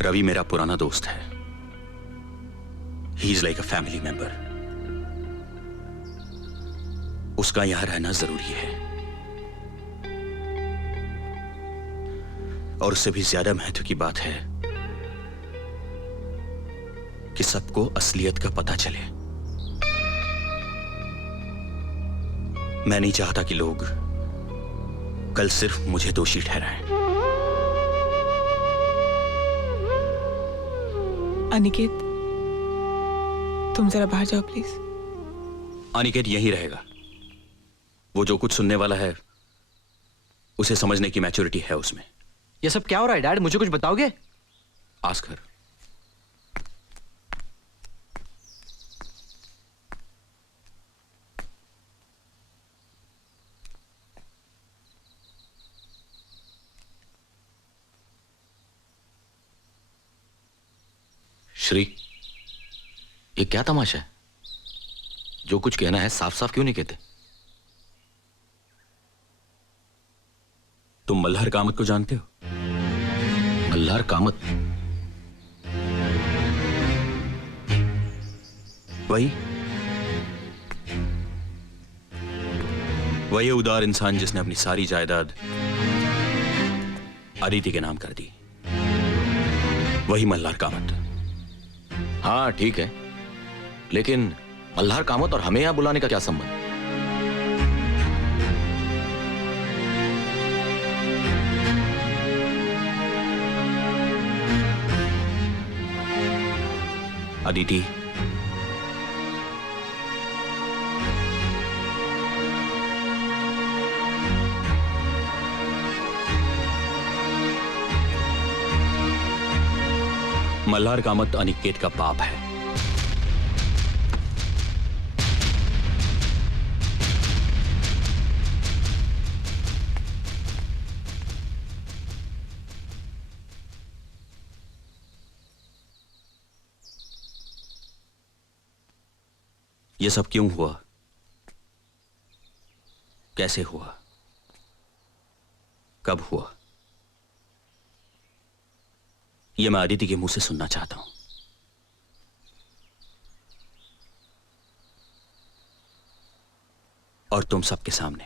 रवि मेरा पुराना दोस्त है। He is like a family member. उसका यहां रहना जरूरी है, और उससे भी ज्यादा महत्व की बात है कि सबको असलियत का पता चले। मैं नहीं चाहता कि लोग कल सिर्फ मुझे दोषी ठहराएं। अनिकेत, तुम जरा बाहर जाओ प्लीज। अनिकेत यहीं रहेगा। वो जो कुछ सुनने वाला है उसे समझने की मैच्योरिटी है उसमें। ये सब क्या हो रहा है डैड? मुझे कुछ बताओगे? Ask her. श्री, ये क्या तमाशा है? जो कुछ कहना है साफ साफ क्यों नहीं कहते? तुम मल्हार कामत को जानते हो? मल्हार कामत? वही उदार इंसान जिसने अपनी सारी जायदाद अदिति के नाम कर दी। वही मल्हार कामत। हाँ ठीक है, लेकिन मल्हार कामत और हमें यहां बुलाने का क्या संबंध? अदिति, मल्हार कामत अनिकेत का बाप है। ये सब क्यों हुआ? कैसे हुआ? कब हुआ? ये मैं अदिति के मुंह से सुनना चाहता हूं। और तुम सबके सामने।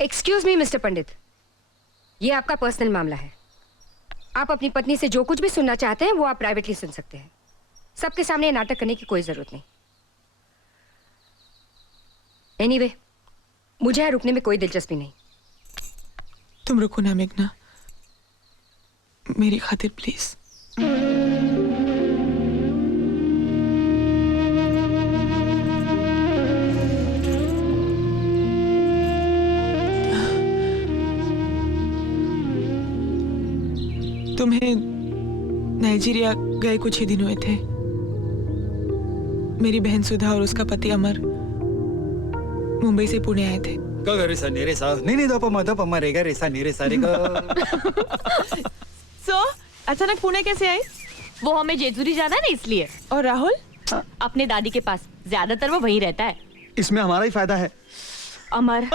एक्सक्यूज मी मिस्टर पंडित, ये आपका पर्सनल मामला है। आप अपनी पत्नी से जो कुछ भी सुनना चाहते हैं वो आप प्राइवेटली सुन सकते हैं। सबके सामने नाटक करने की कोई जरूरत नहीं। एनीवे, मुझे यहाँ रुकने में कोई दिलचस्पी नहीं। तुम रुको ना मेघना, मेरी खातिर प्लीज। तुम्हें नाइजीरिया गए कुछ ही दिन हुए थे। मेरी बहन सुधा और उसका पति अमर मुंबई से पुणे आए थे। अचानक पुणे कैसे आई? वो हमें जेजूरी जाना है ना, इसलिए। और राहुल? अपने दादी के पास, ज्यादातर वो वहीं रहता है। इसमें हमारा ही फायदा है। अमर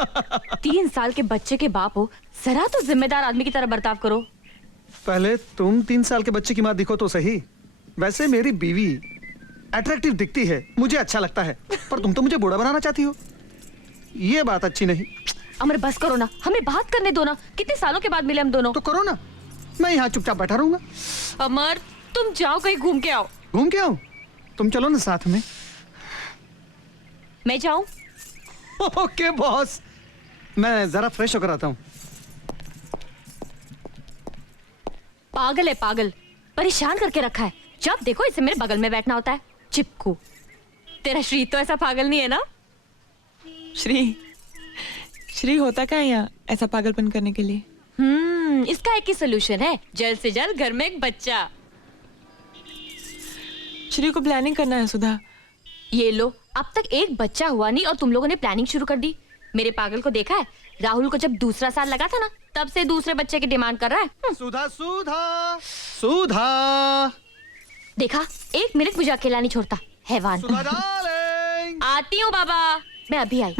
3 साल के बच्चे के बाप हो, जरा तो जिम्मेदार आदमी की तरह बर्ताव करो। पहले तुम 3 साल के बच्चे की माँ दिखो तो सही। वैसे मेरी बीवी अट्रैक्टिव दिखती है, मुझे अच्छा लगता है, पर तुम तो मुझे बूढ़ा बनाना चाहती हो। ये बात अच्छी नहीं। अमर बस करो ना, हमें बात करने दो ना। कितने सालों के बाद मिले हम दोनों। तो करो ना, मैं यहाँ चुपचाप बैठा रहूंगा। अमर तुम जाओ कहीं घूम के आओ। घूम के आओ? तुम चलो ना साथ में। मैं जाऊं? ओके बॉस, मैं जरा फ्रेश होकर आता हूँ। पागल है पागल, परेशान करके रखा है। जब देखो इसे मेरे बगल में बैठना होता है, चिपकू। तेरा श्री तो ऐसा पागल नहीं है ना? श्री होता क्या है यहाँ ऐसा पागलपन करने के लिए? इसका एक ही सोल्यूशन है, जल्द से जल्द घर में एक बच्चा। श्री को प्लानिंग करना है सुधा। ये लो, अब तक एक बच्चा हुआ नहीं और तुम लोगों ने प्लानिंग शुरू कर दी। मेरे पागल को देखा है? राहुल को जब दूसरा साल लगा था ना, तब से दूसरे बच्चे की डिमांड कर रहा है। सुधा सुधा सुधा, देखा, 1 मिनट मुझे अकेला नहीं छोड़ता हैवान। आती हूँ बाबा, मैं अभी आई।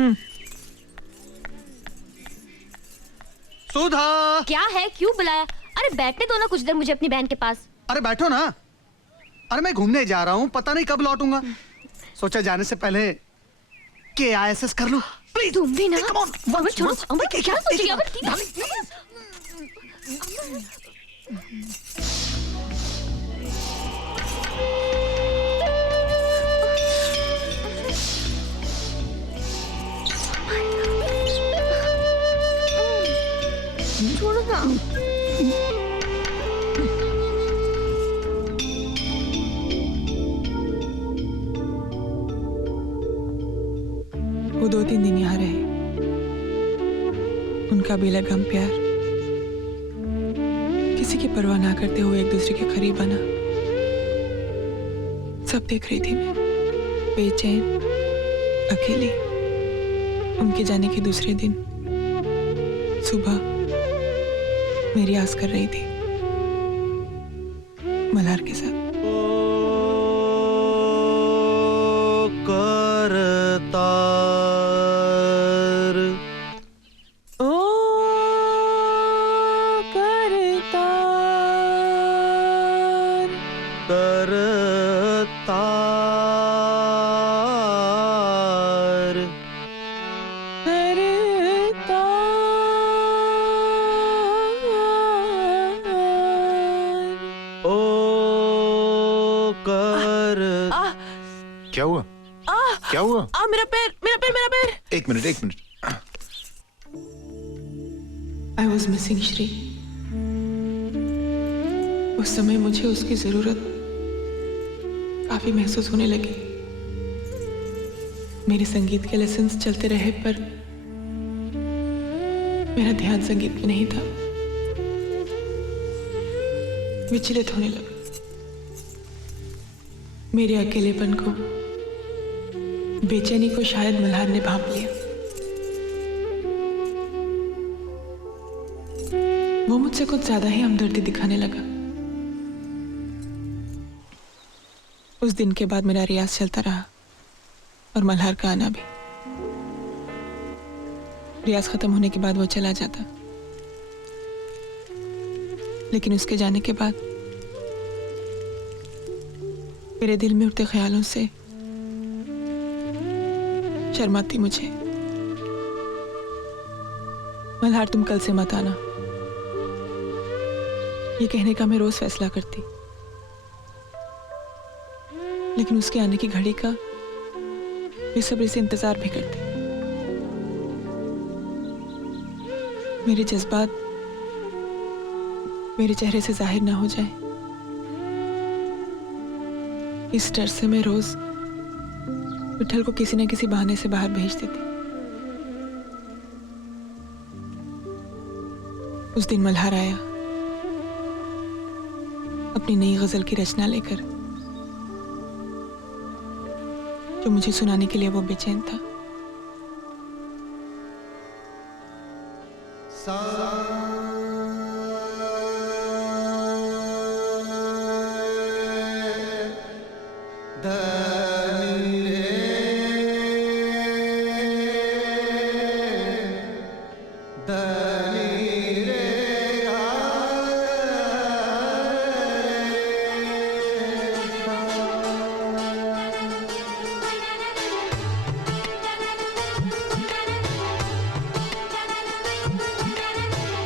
सुधा, क्या है, क्यों बुलाया? अरे बैठने दो ना कुछ देर मुझे अपनी बहन के पास। अरे बैठो ना। अरे मैं घूमने जा रहा हूँ, पता नहीं कब लौटूंगा। सोचा जाने से पहले KISS कर लूं। प्लीज तुम भी ना। अमर छोड़ो, अमर क्या सोचेगी? अमर छोड़ो ना। वो 2-3 दिन यहाँ रहे, उनका बेलगाम प्यार किसी की परवाह ना करते हुए एक दूसरे के करीब बना। सब देख रही थी मैं, बेचैन, अकेली। उनके जाने के दूसरे दिन सुबह मेरी आस कर रही थी मल्हार के साथ। क्या हुआ? क्या हुआ? मेरा पैर। एक minute. I was missing Shri. उस समय मुझे उसकी जरूरत काफी महसूस होने लगी। मेरे संगीत के लेसन्स चलते रहे, पर मेरा ध्यान संगीत में नहीं था। विचलित होने लगा। मेरे अकेलेपन को, बेचैनी को शायद मल्हार ने भांप लिया। वो मुझसे कुछ ज्यादा ही हमदर्दी दिखाने लगा। उस दिन के बाद मेरा रियाज चलता रहा और मल्हार का आना भी। रियाज खत्म होने के बाद वो चला जाता, लेकिन उसके जाने के बाद मेरे दिल में उठते ख्यालों से शर्माती मुझे। मल्हार तुम कल से मत आना, ये कहने का मैं रोज फैसला करती, लेकिन उसके आने की घड़ी का बेसब्री से इंतजार भी करती। मेरे जज्बात मेरे चेहरे से जाहिर ना हो जाए, इस डर से मैं रोज विठल को किसी न किसी बहाने से बाहर भेज देती। उस दिन मल्हार आया अपनी नई गजल की रचना लेकर, जो मुझे सुनाने के लिए वो बेचैन था।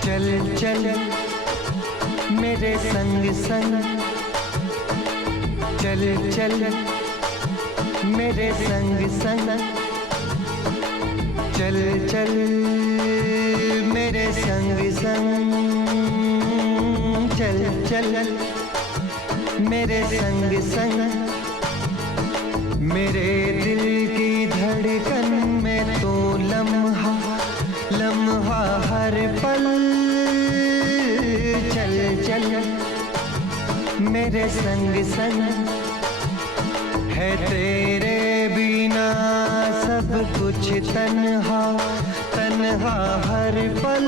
चल चल मेरे संग संग, चल चल मेरे संग संग, चल चल मेरे संग संग, चल चल मेरे संग संग। मेरे दिल की धड़कन में तो लम्हा लम्हा हर पल, चल चल मेरे संग संग। है तेरे बिना सब कुछ तन्हा तन्हा हर पल,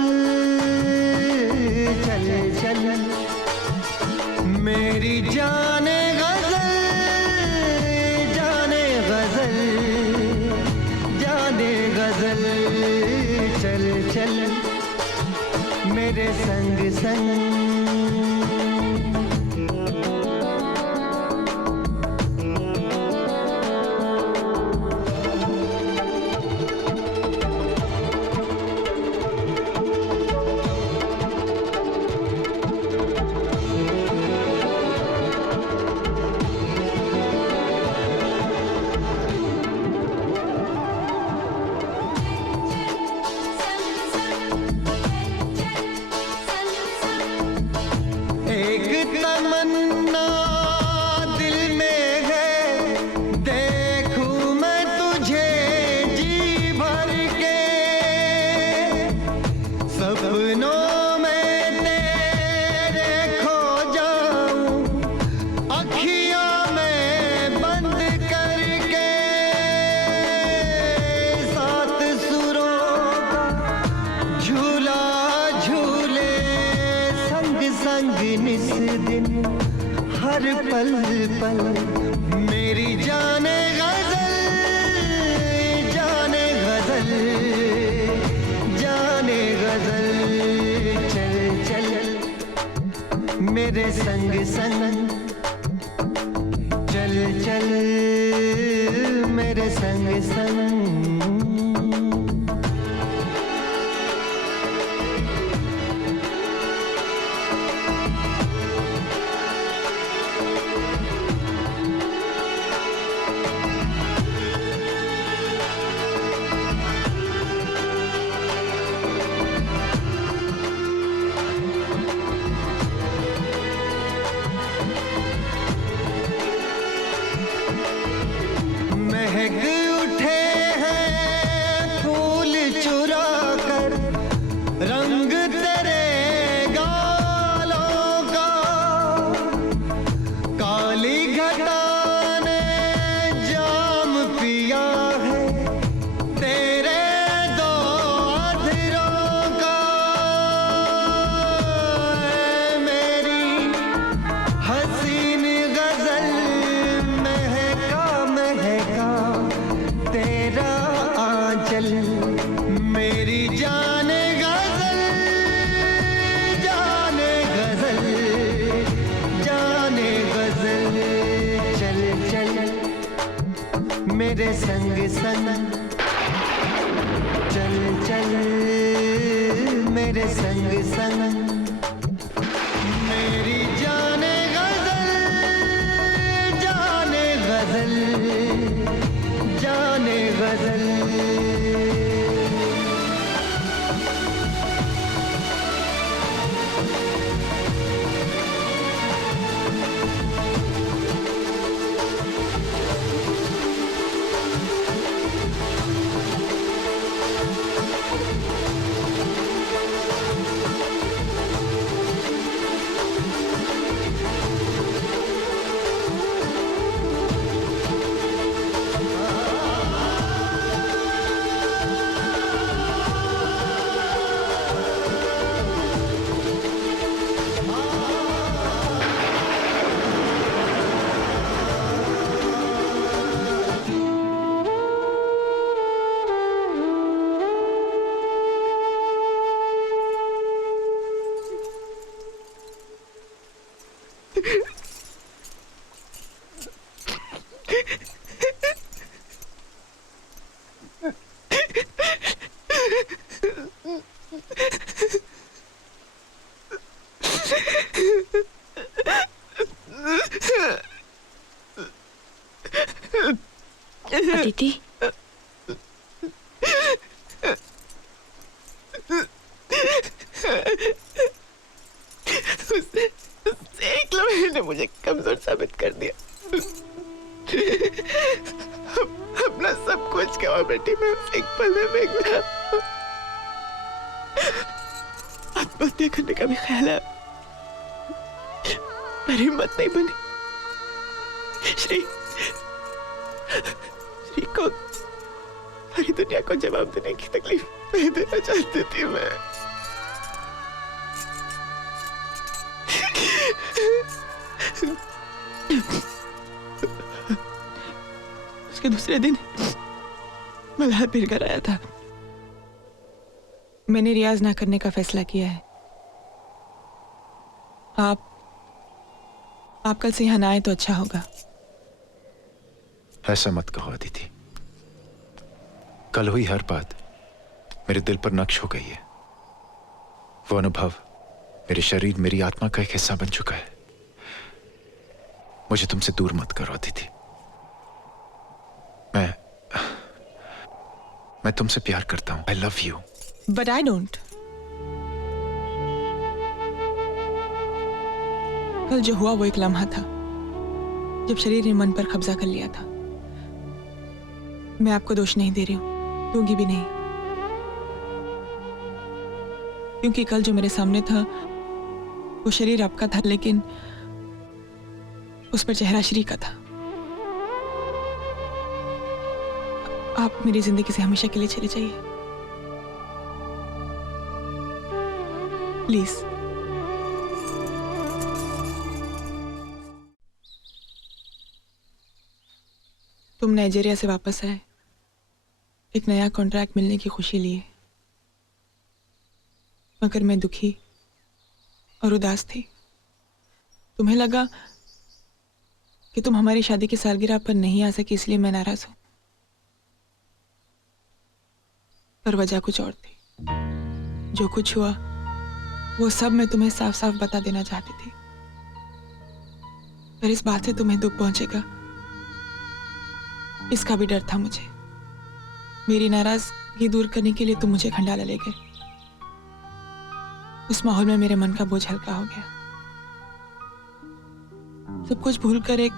चल चल मेरी जाने गजल जाने गजल जाने गजल, चल चल मेरे संग संग। तमन्ना दिल में है, देखूं मैं तुझे जी भर के, सपनों में तेरे खो जाऊं अखियां में बंद करके, सात सुरों का झूला झूले संग संग निस दिन हर पल पल। मेरी जाने गजल जाने गजल जाने गजल, चल चल मेरे संग संग, चल चल मेरे संग संग। महक उठे हैं फूल चुरा कर, रंग तेरे गालों का, काली घटा ने जाम पिया है तेरे दो अधरों का। मेरी हसीन गजल महका महका तेरा आंचल, मेरी जाने गजल जाने गजल जाने गजल, चल चल मेरे संग संग, चल चल मेरे संग संग। मेरी जाने गजल जाने गजल जाने गजल। अदिति, एक लम्हे ने मुझे कमजोर साबित कर दिया। अपना सब कुछ गवा बेटी में एक पल में फेंक दिया। आत्महत्या करने का भी ख्याल है पर हिम्मत नहीं बनी। श्री को सारी दुनिया को जवाब देने की तकलीफ नहीं देना चाहती थी मैं। उसके दूसरे दिन मल्हार फिर घर आया था। मैंने रियाज ना करने का फैसला किया है। आप कल से यहाँ ना आए तो अच्छा होगा। ऐसा मत कहो अदिति। कल हुई हर बात मेरे दिल पर नक्श हो गई है। वो अनुभव मेरे शरीर, मेरी आत्मा का एक हिस्सा बन चुका है। मुझे तुमसे दूर मत करो अदिति। मैं तुमसे प्यार करता हूं। I love you. But I don't. कल जो हुआ वो एक लम्हा था जब शरीर ने मन पर कब्जा कर लिया था। मैं आपको दोष नहीं दे रही हूं, दूंगी भी नहीं, क्योंकि कल जो मेरे सामने था वो शरीर आपका था, लेकिन उस पर चेहरा श्री का था। आप मेरी जिंदगी से हमेशा के लिए चले जाइए प्लीज। तुम नाइजीरिया से वापस आए, एक नया कॉन्ट्रैक्ट मिलने की खुशी लिए, मगर मैं दुखी और उदास थी। तुम्हें लगा कि तुम हमारी शादी की सालगिरह पर नहीं आ सकी, इसलिए मैं नाराज हूं, पर वजह कुछ और थी। जो कुछ हुआ वो सब मैं तुम्हें साफ साफ बता देना चाहती थी, पर इस बात से तुम्हें दुख पहुंचेगा इसका भी डर था मुझे। मेरी नाराजगी दूर करने के लिए तुम मुझे खंडाला ले गए। उस माहौल में मेरे मन का बोझ हल्का हो गया। सब कुछ भूलकर एक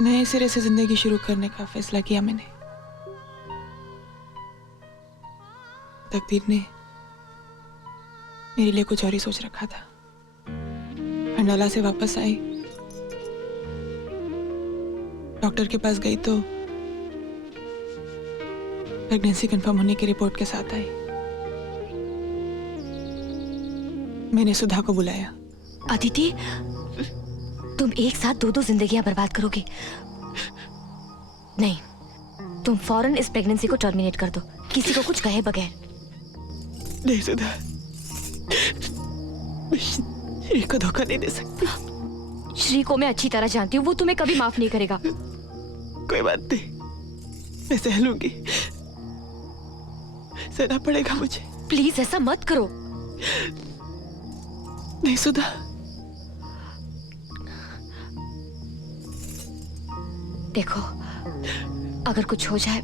नए सिरे से जिंदगी शुरू करने का फैसला किया मैंने। तकदीर ने मेरे लिए कुछ और ही सोच रखा था। खंडाला से वापस आई, डॉक्टर के पास गई तो प्रेगनेंसी कंफर्म होने की रिपोर्ट के साथ आई। मैंने सुधा को बुलाया। अदिति, तुम एक साथ दो जिंदगियां बर्बाद करोगे। नहीं, तुम फौरन इस प्रेगनेंसी को टर्मिनेट कर दो, किसी को कुछ कहे बगैर। नहीं सुधा, श्री को धोखा नहीं दे सकती। श्री को मैं अच्छी तरह जानती हूँ, वो तुम्हें कभी माफ नहीं करेगा। कोई बात नहीं, मैं सह लूंगी, सहना पड़ेगा मुझे। प्लीज ऐसा मत करो। नहीं सुधा, देखो, अगर कुछ हो जाए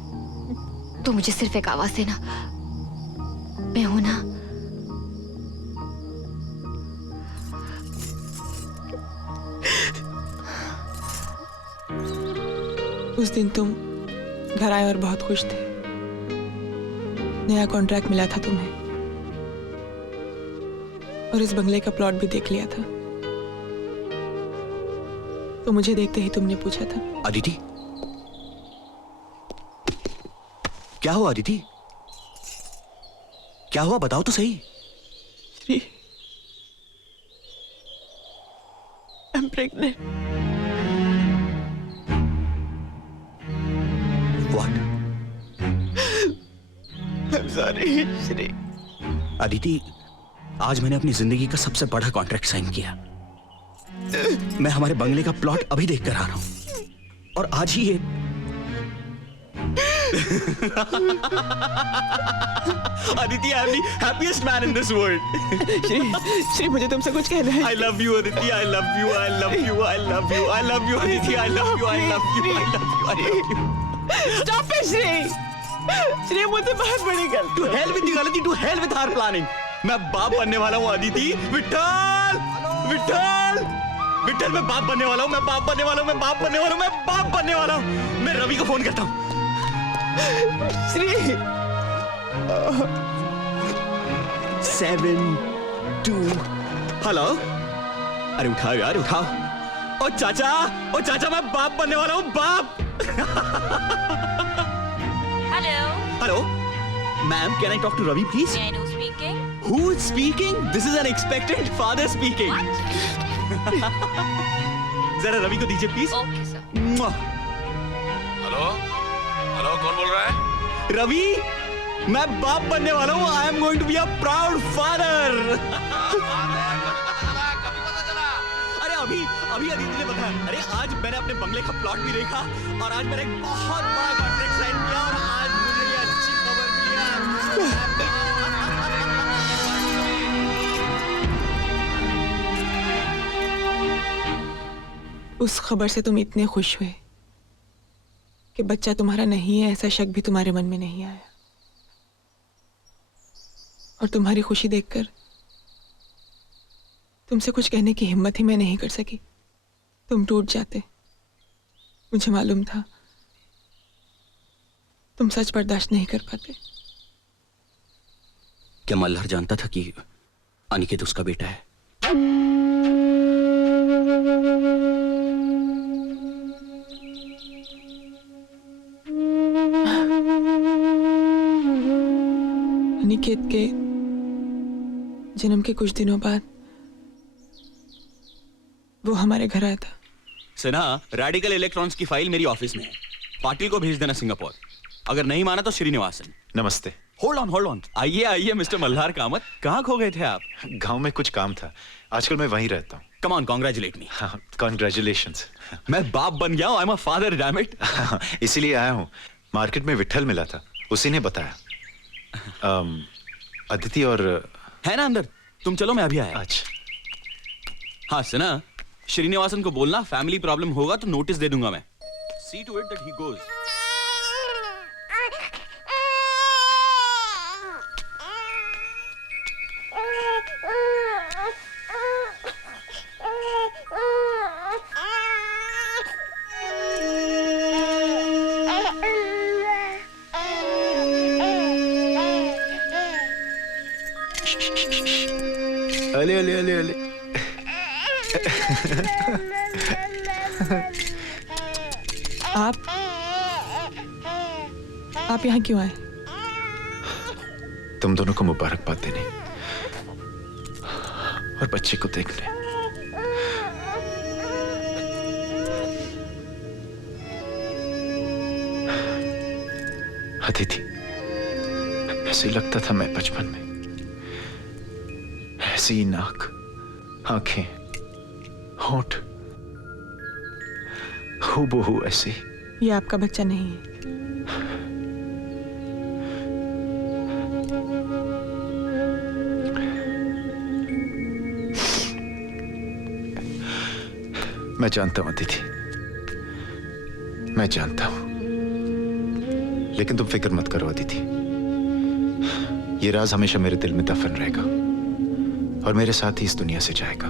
तो मुझे सिर्फ एक आवाज देना, मैं हूं ना। उस दिन तुम घर आए और बहुत खुश थे। नया कॉन्ट्रैक्ट मिला था तुम्हें और इस बंगले का प्लॉट भी देख लिया था। तो मुझे देखते ही तुमने पूछा था, अदिति, क्या हुआ? अदिति, क्या हुआ? बताओ तो सही। Shri, I'm pregnant. What? I'm sorry, Shri. Aditi, आज मैंने अपनी जिंदगी का सबसे बड़ा कॉन्ट्रैक्ट साइन किया। मैं हमारे बंगले का प्लॉट अभी देख कर आ रहा हूं और आज ही ये Aditi, I am the happiest man in this world. Shri मुझे तुमसे कुछ कहना है। I love you, Aditi. I love you. I love you. I love you. I love you, Aditi. I love you. I love you. I love you. I love you. Stop it, Shri मुझसे बहुत बड़ी गलती। To hell with the गलती. To hell with our planning. मैं बाप बनने वाला हूँ अदिति। विठल, विठल, विठल, मैं बाप बनने वाला हूँ। मैं बाप बनने वाला हूँ। मैं बाप बनने वाला हूँ। मैं बाप बनने वाला हूँ। मैं रवि को फोन करता हूँ। श्री 7 2 हेलो। अरे उठाओ यार, उठाओ। ओ चाचा, मैं बाप बनने वाला हूँ। बाप। Hello hello ma'am, can I talk to Ravi please? Speaking. Who is speaking? This is an expectant father speaking. जरा रवि को दीजिए please. Okay sir. Hello hello, कौन बोल रहा है? रवि, मैं बाप बनने वाला हूँ। I am going to be a proud father. अरे अभी अदिति ने बताया। अरे आज मैंने अपने बंगले का प्लॉट भी देखा और आज मैंने एक बहुत बड़ा कॉन्ट्रैक्ट साइन किया और आज मुझे ये अच्छी खबर मिली। उस खबर से तुम इतने खुश हुए कि बच्चा तुम्हारा नहीं है ऐसा शक भी तुम्हारे मन में नहीं आया, और तुम्हारी खुशी देखकर तुमसे कुछ कहने की हिम्मत ही मैं नहीं कर सकी। तुम टूट जाते। मुझे मालूम था तुम सच बर्दाश्त नहीं कर पाते। क्या मल्हार जानता था कि अनिकेत उसका बेटा है? अनिकेत के जन्म के कुछ दिनों बाद वो हमारे घर आया था। सिन्हा, रेडिकल इलेक्ट्रॉन्स की फाइल मेरी ऑफिस में है। पाटिल को भेज देना सिंगापुर। अगर नहीं माना तो श्रीनिवासन। नमस्ते। Hold on. आइए मिस्टर मल्हार कामत। कहाँ खो गए थे आप? गांव में कुछ काम था। आजकल मैं वहीं रहता हूँ। Come on, congratulate me. Congratulations. मैं बाप बन गया हूँ। I am a father, damn it. इसीलिए आया हूँ। मार्केट में विट्ठल मिला था, उसी ने बताया। अदिति और है ना अंदर। तुम चलो, मैं अभी आया। अच्छा। हाँ सिन्हा, श्रीनिवासन को बोलना फैमिली प्रॉब्लम होगा तो नोटिस दे दूंगा मैं। See to it that he goes. अले अले अले अले। आप यहाँ क्यों आए? तुम दोनों को मुबारकबाद देने और बच्चे को देखने। अदिति, ऐसे ही लगता था मैं बचपन में। ऐसी नाक, आंखें, होंठ, हूबहू ऐसी। ये आपका बच्चा नहीं है। मैं जानता हूं अदिति, मैं जानता हूं, लेकिन तुम फिक्र मत करो अदिति। ये राज हमेशा मेरे दिल में दफन रहेगा और मेरे साथ ही इस दुनिया से जाएगा।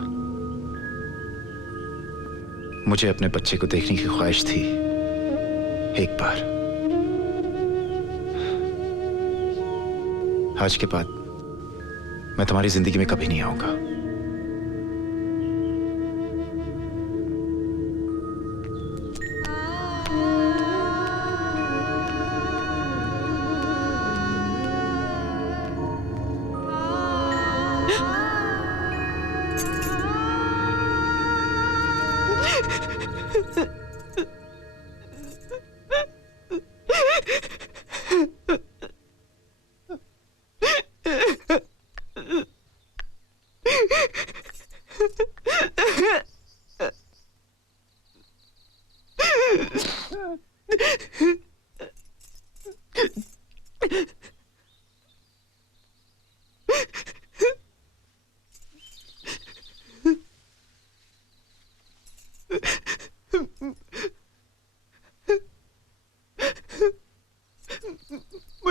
मुझे अपने बच्चे को देखने की ख्वाहिश थी एक बार। आज के बाद मैं तुम्हारी जिंदगी में कभी नहीं आऊंगा।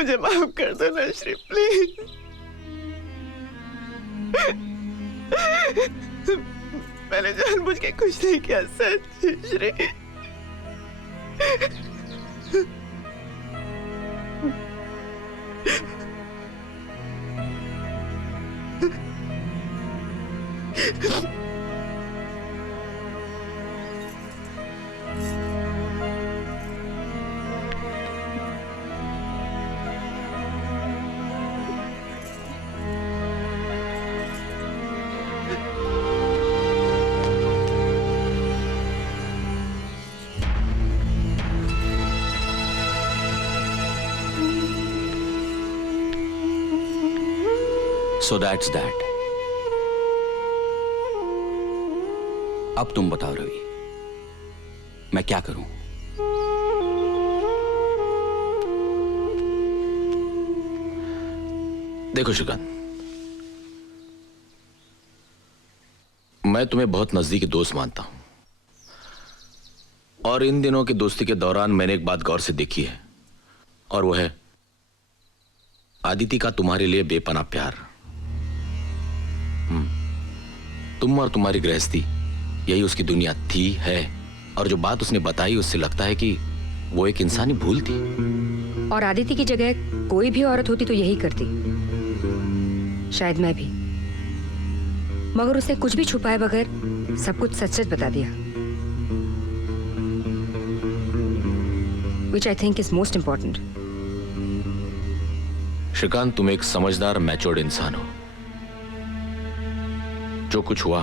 मुझे माफ कर दो ना श्री, प्लीज। मैंने जानबूझ के कुछ नहीं किया, सच श्री। So that's that. अब तुम बताओ रवि, मैं क्या करूं? देखो श्रीकांत, मैं तुम्हें बहुत नजदीकी दोस्त मानता हूं, और इन दिनों की दोस्ती के दौरान मैंने एक बात गौर से देखी है, और वो है आदिति का तुम्हारे लिए बेपनाह प्यार। तुम और तुम्हारी गृहस्थी, यही उसकी दुनिया थी, है, और जो बात उसने बताई उससे लगता है कि वो एक इंसानी भूल थी। और आदिति की जगह कोई भी औरत होती तो यही करती, शायद मैं भी, मगर उसने कुछ भी छुपाए बगैर सब कुछ सच सच बता दिया, which I think is most important. Shrikant, तुम एक समझदार मैच्योर्ड इंसान हो। जो कुछ हुआ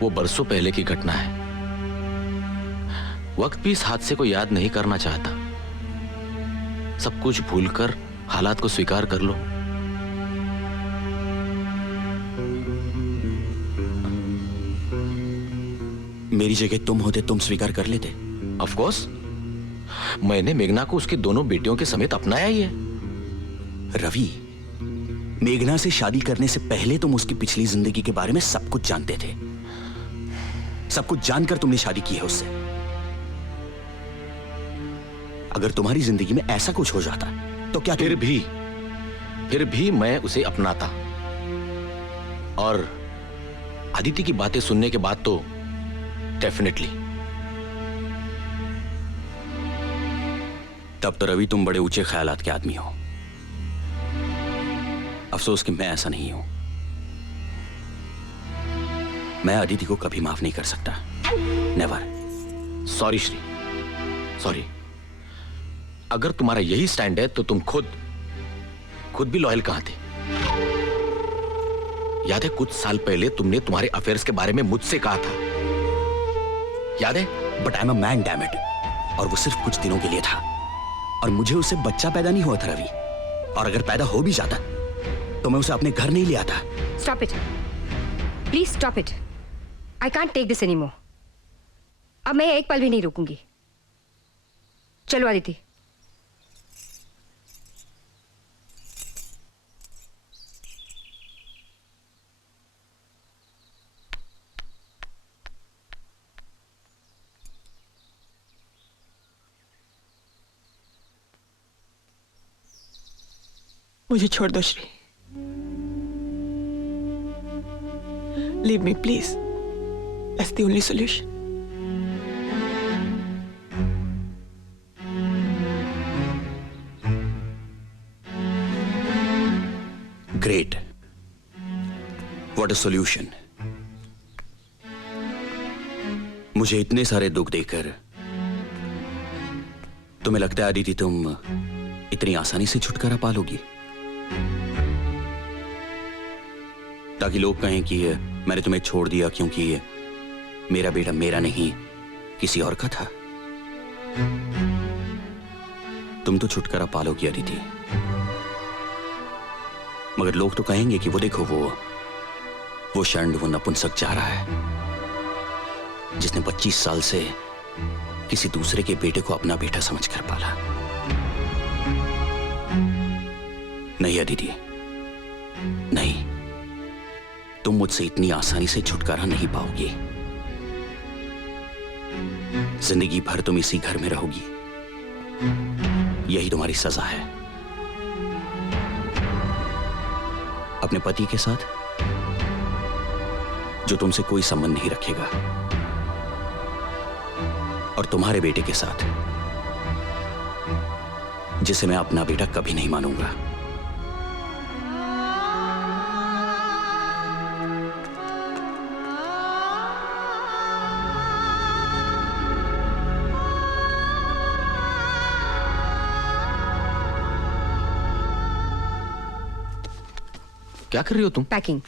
वो बरसों पहले की घटना है। वक्त भी इस हादसे को याद नहीं करना चाहता। सब कुछ भूलकर हालात को स्वीकार कर लो। मेरी जगह तुम होते, तुम स्वीकार कर लेते? ऑफ कोर्स, मैंने मेघना को उसकी दोनों बेटियों के समेत अपनाया ही है। रवि, मेघना से शादी करने से पहले तुम उसकी पिछली जिंदगी के बारे में सब कुछ जानते थे। सब कुछ जानकर तुमने शादी की है उससे। अगर तुम्हारी जिंदगी में ऐसा कुछ हो जाता तो क्या फिर भी मैं उसे अपनाता। और आदिति की बातें सुनने के बाद तो डेफिनेटली। तब तो रवि तुम बड़े ऊंचे ख्यालात के आदमी हो। अफसोस कि मैं ऐसा नहीं हूं। मैं आदिति को कभी माफ नहीं कर सकता। नेवर। Sorry Shri, sorry. अगर तुम्हारा यही स्टैंड है तो तुम खुद भी लॉयल कहां थे? याद है कुछ साल पहले तुमने तुम्हारे अफेयर्स के बारे में मुझसे कहा था, याद है? But I am a man, damn it. और वो सिर्फ कुछ दिनों के लिए था, और मुझे उससे बच्चा पैदा नहीं हुआ था रवि। और अगर पैदा हो भी जाता तो मैं उसे अपने घर नहीं ले आता। Stop it. Please stop it. I can't take this anymore. अब मैं एक पल भी नहीं रुकूंगी। चलो आदिति। मुझे छोड़ दो Shri. Leave me, please. That's the only solution. Great. What a solution. मुझे इतने सारे दुख देकर तुम्हें लगता है आदिति तुम इतनी आसानी से छुटकारा पालोगी? ताकि लोग कहें कि मैंने तुम्हें छोड़ दिया क्योंकि मेरा बेटा मेरा नहीं किसी और का था। तुम तो छुटकारा पालोगी आदिति, मगर लोग तो कहेंगे कि वो देखो वो शंड, वो नपुंसक जा रहा है जिसने 25 साल से किसी दूसरे के बेटे को अपना बेटा समझकर पाला। नहीं आदिति, नहीं, तुम मुझसे इतनी आसानी से छुटकारा नहीं पाओगी। जिंदगी भर तुम इसी घर में रहोगी। यही तुम्हारी सजा है। अपने पति के साथ, जो तुमसे कोई संबंध नहीं रखेगा, और तुम्हारे बेटे के साथ, जिसे मैं अपना बेटा कभी नहीं मानूंगा। क्या कर रही हो तुम? पैकिंग।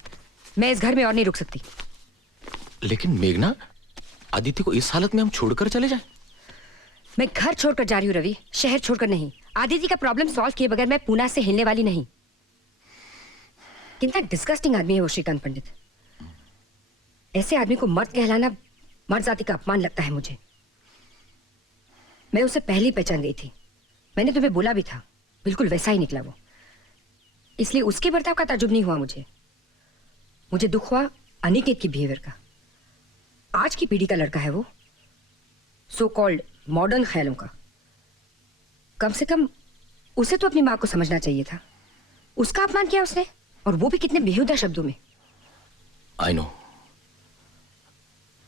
मैं इस घर में और नहीं रुक सकती। लेकिन मेघना, आदित्य को इस हालत में हम छोड़कर चले जाएं? मैं घर छोड़कर जा रही हूँ रवि, शहर छोड़कर नहीं। आदित्य का प्रॉब्लम सॉल्व किए बगैर मैं पूना से हिलने वाली नहीं। कितना डिस्गस्टिंग आदमी है वो श्रीकांत पंडित। ऐसे आदमी को मर्द कहलाना मर्द जाति का अपमान लगता है मुझे। मैं उसे पहले ही पहचान गई थी। मैंने तुम्हें बोला भी था, बिल्कुल वैसा ही निकला वो। इसलिए उसके बर्ताव का ताज्जुब नहीं हुआ मुझे। मुझे दुख हुआ अनिकेत की बिहेवियर का। आज की पीढ़ी का लड़का है वो, सो कॉल्ड मॉडर्न ख्यालों का। कम से कम उसे तो अपनी माँ को समझना चाहिए था। उसका अपमान किया उसने, और वो भी कितने बेहुदा शब्दों में। आई नो,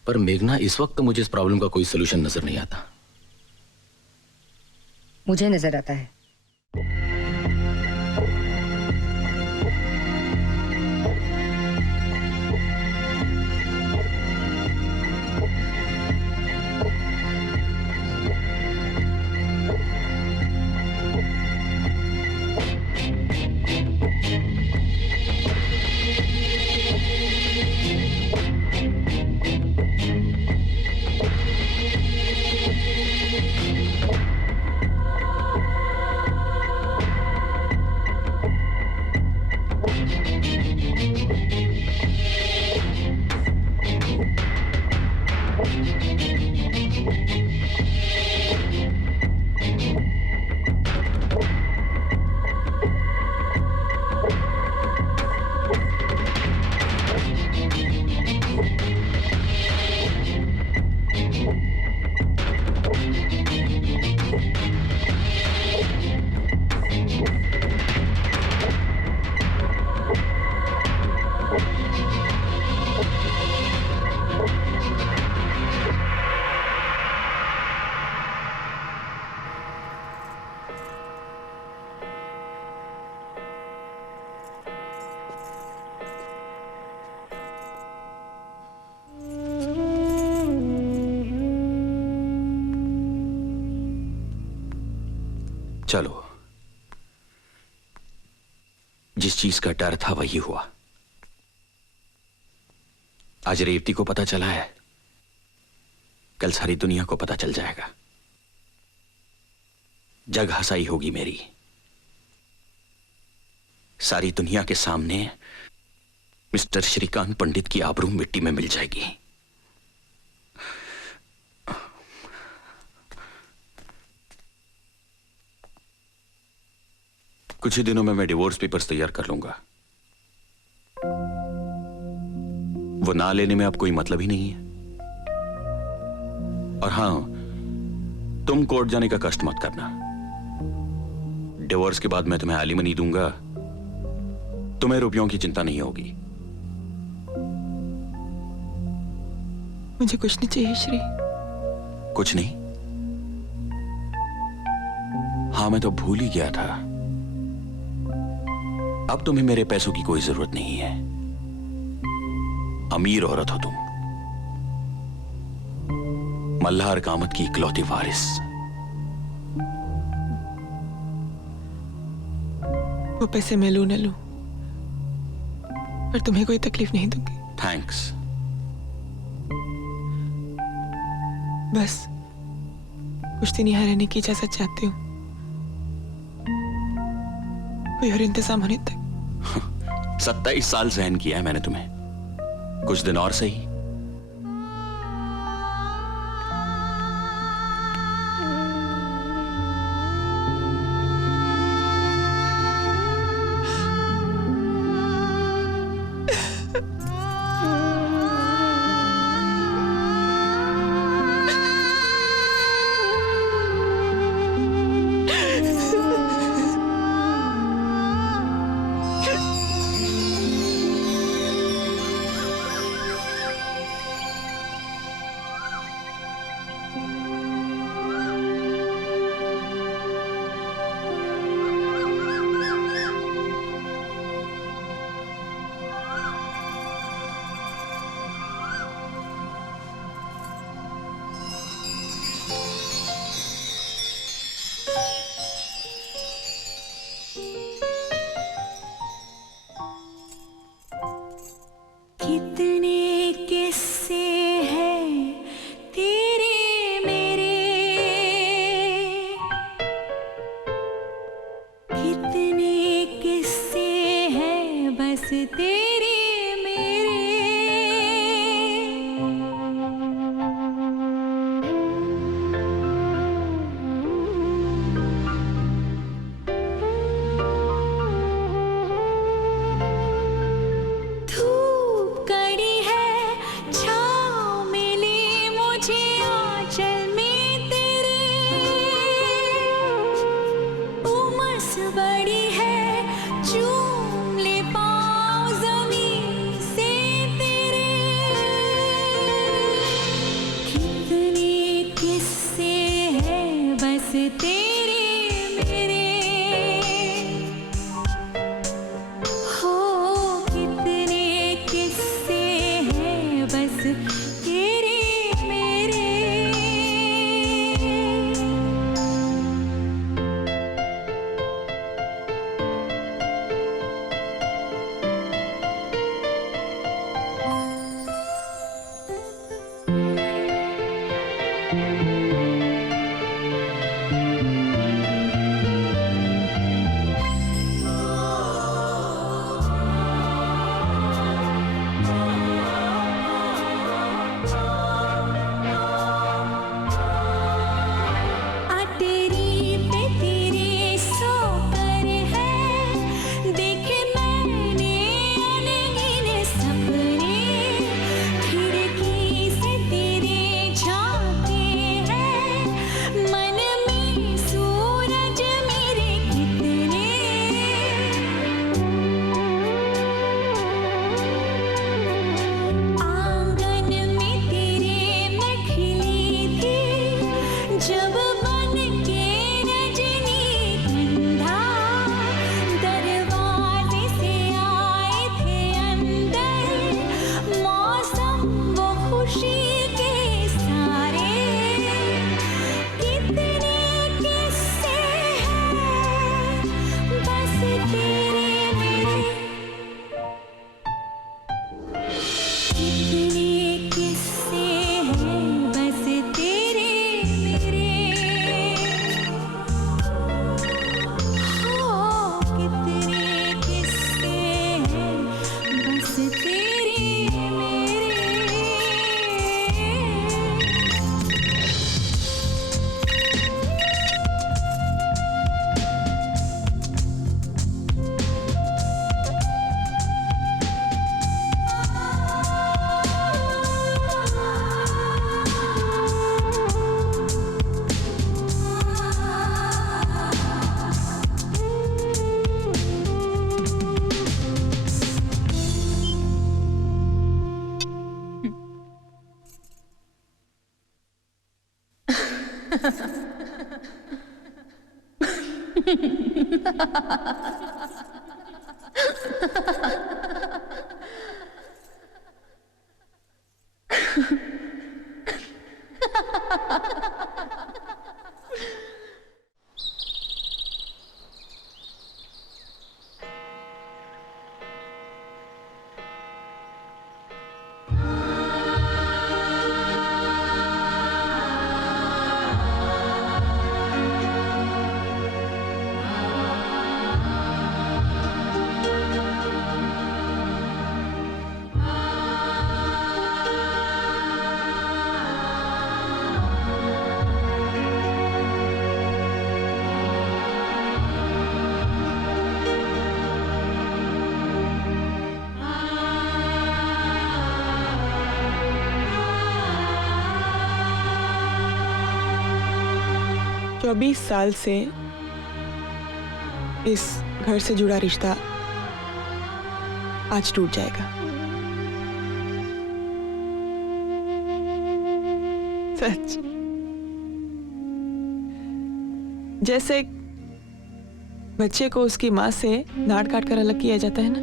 पर मेघना इस वक्त मुझे इस प्रॉब्लम का कोई सोल्यूशन नजर नहीं आता। मुझे नजर आता है। चलो, जिस चीज का डर था वही हुआ। आज रेवती को पता चला है, कल सारी दुनिया को पता चल जाएगा। जग हंसाई होगी मेरी। सारी दुनिया के सामने मिस्टर श्रीकांत पंडित की आबरू मिट्टी में मिल जाएगी। कुछ ही दिनों में मैं डिवोर्स पेपर्स तैयार कर लूंगा। वो ना लेने में अब कोई मतलब ही नहीं है। और हां, तुम कोर्ट जाने का कष्ट मत करना। डिवोर्स के बाद मैं तुम्हें एलिमनी दूंगा, तुम्हें रुपयों की चिंता नहीं होगी। मुझे कुछ नहीं चाहिए श्री। कुछ नहीं? हाँ, मैं तो भूल ही गया था। अब तुम्हें मेरे पैसों की कोई जरूरत नहीं है। अमीर औरत हो तुम, मल्हार कामत की इकलौती वारिस। वो पैसे मैं लूं न लूं, पर तुम्हें कोई तकलीफ नहीं दूंगी। थैंक्स। बस कुछ दिन यहाँ रहने की इजाजत चाहती हूँ, कोई और इंतजाम होने तक। 27 साल सहन किया है मैंने तुम्हें, कुछ दिन और सही। 24 साल से इस घर से जुड़ा रिश्ता आज टूट जाएगा। सच। जैसे बच्चे को उसकी मां से डांट काट कर अलग किया जाता है ना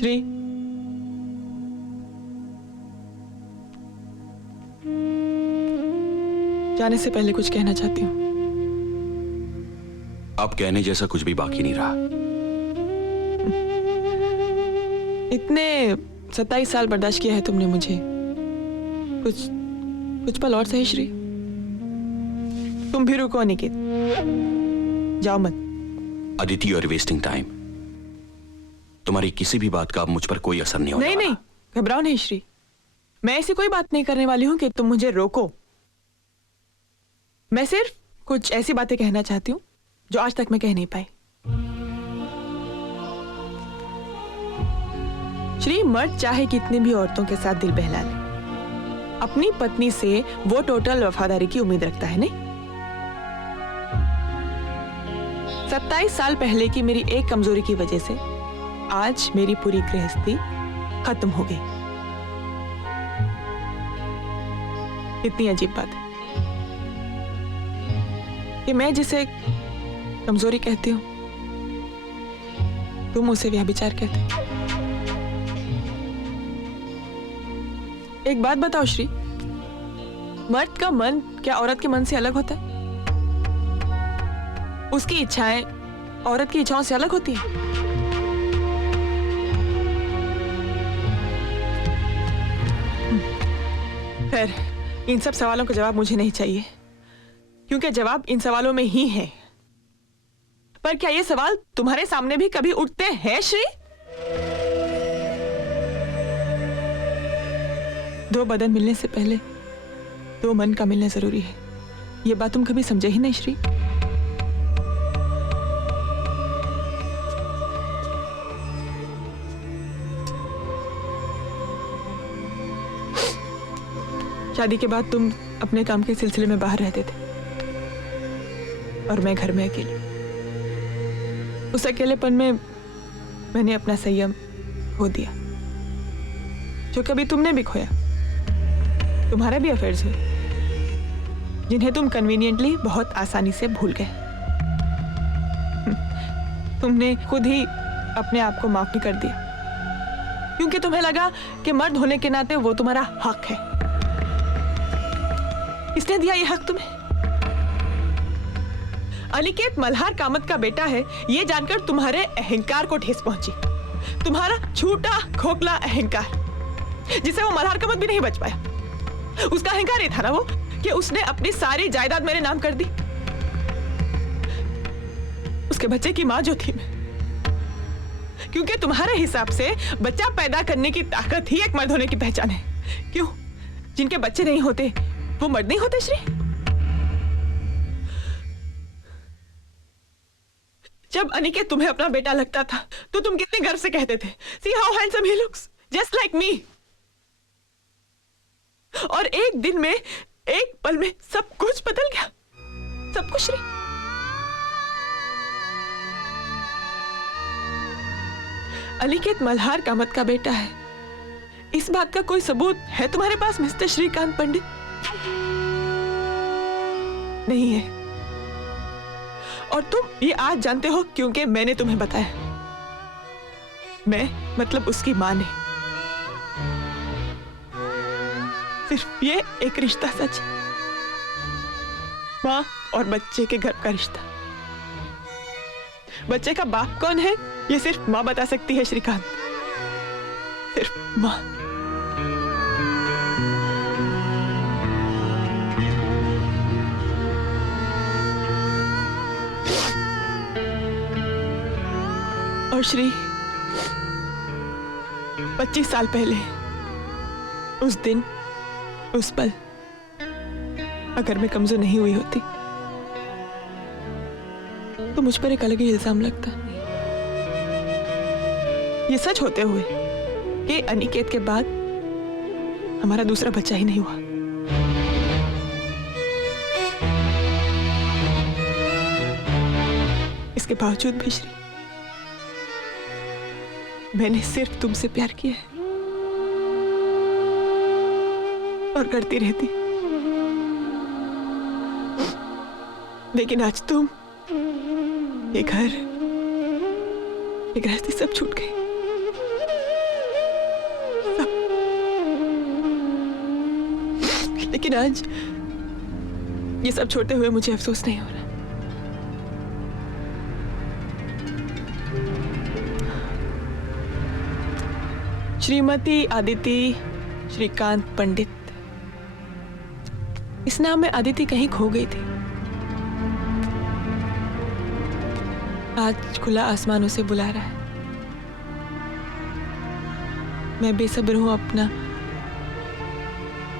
श्री। जाने से पहले कुछ कहना चाहती हूँ। अब कहने जैसा कुछ भी बाकी नहीं रहा। इतने 27 साल बर्दाश्त किया है तुमने मुझे, कुछ पल और सही श्री। तुम भी रुको अनिकेत, जाओ मत। Aditi, you are wasting time. तुम्हारी किसी भी बात का अब मुझ पर कोई असर नहीं होने वाला। नहीं, घबराओ नहीं श्री। मैं ऐसी कोई बात नहीं करने वाली हूं कि तुम मुझे रोको। मैं सिर्फ कुछ ऐसी बातें कहना चाहती हूँ जो आज तक मैं कह नहीं पाई। श्री, मर्द चाहे कितनी भी औरतों के साथ दिल बहला ले, अपनी पत्नी से वो टोटल वफादारी की उम्मीद रखता है नहीं। 27 साल पहले की मेरी एक कमजोरी की वजह से आज मेरी पूरी गृहस्थी खत्म हो गई। कितनी अजीब बात है कि मैं जिसे कमजोरी कहती हूं तुम उसे व्यभिचार कहते हो। एक बात बताओ श्री, मर्द का मन क्या औरत के मन से अलग होता है? उसकी इच्छाएं औरत की इच्छाओं से अलग होती हैं? खैर, इन सब सवालों का जवाब मुझे नहीं चाहिए, क्योंकि जवाब इन सवालों में ही है। पर क्या ये सवाल तुम्हारे सामने भी कभी उठते हैं श्री? दो बदन मिलने से पहले दो मन का मिलना जरूरी है। ये बात तुम कभी समझे ही नहीं श्री। शादी के बाद तुम अपने काम के सिलसिले में बाहर रहते थे और मैं घर में अकेली। उस अकेलेपन में मैंने अपना संयम खो दिया, जो कभी तुमने भी खोया। तुम्हारे भी अफेयर्स हुए जिन्हें तुम कन्वीनियंटली बहुत आसानी से भूल गए। तुमने खुद ही अपने आप को माफ भी कर दिया, क्योंकि तुम्हें लगा कि मर्द होने के नाते वो तुम्हारा हक है। किसने दिया ये हक तुम्हें? अनिकेत मल्हार कामत का बेटा है, ये जानकर तुम्हारे अहंकार को ठेस पहुंची। तुम्हारा झूठा खोखला अहंकार, जिसे वो मल्हार कामत भी नहीं बच पाया। उसका अहंकार ये था ना वो कि उसने अपनी सारी जायदाद मेरे नाम कर दी। उसके बच्चे की मां जो थी मैं, क्योंकि तुम्हारे हिसाब से बच्चा पैदा करने की ताकत ही एक मर्द होने की पहचान है। क्यों? जिनके बच्चे नहीं होते वो मर्द नहीं होते श्री? जब अनिकेत तुम्हें अपना बेटा लगता था तो तुम कितने गर्व से कहते थे, See how handsome he looks, just like me। और एक दिन में, एक पल में सब कुछ बदल गया, सब कुछ श्री। अनिकेत मल्हार कामत का बेटा है, इस बात का कोई सबूत है तुम्हारे पास मिस्टर श्रीकांत पंडित? नहीं है। और तुम ये आज जानते हो क्योंकि मैंने तुम्हें बताया। मैं मतलब उसकी मां ने। सिर्फ ये एक रिश्ता सच, मां और बच्चे के गर्भ का रिश्ता। बच्चे का बाप कौन है ये सिर्फ मां बता सकती है श्रीकांत, सिर्फ मां। और श्री 25 साल पहले उस दिन उस पल अगर मैं कमजोर नहीं हुई होती तो मुझ पर एक अलग ही इल्जाम लगता। ये सच होते हुए कि अनिकेत के बाद हमारा दूसरा बच्चा ही नहीं हुआ। इसके बावजूद भी श्री मैंने सिर्फ तुमसे प्यार किया है और करती रहती। लेकिन आज तुम, ये घर, ये गृहस्थी सब छूट गई। सब। लेकिन आज ये सब छोड़ते हुए मुझे अफसोस नहीं हो रहा। श्रीमती आदिति श्रीकांत पंडित, इस नाम में आदिति कहीं खो गई थी। आज खुला आसमान उसे बुला रहा है। मैं बेसब्र हूं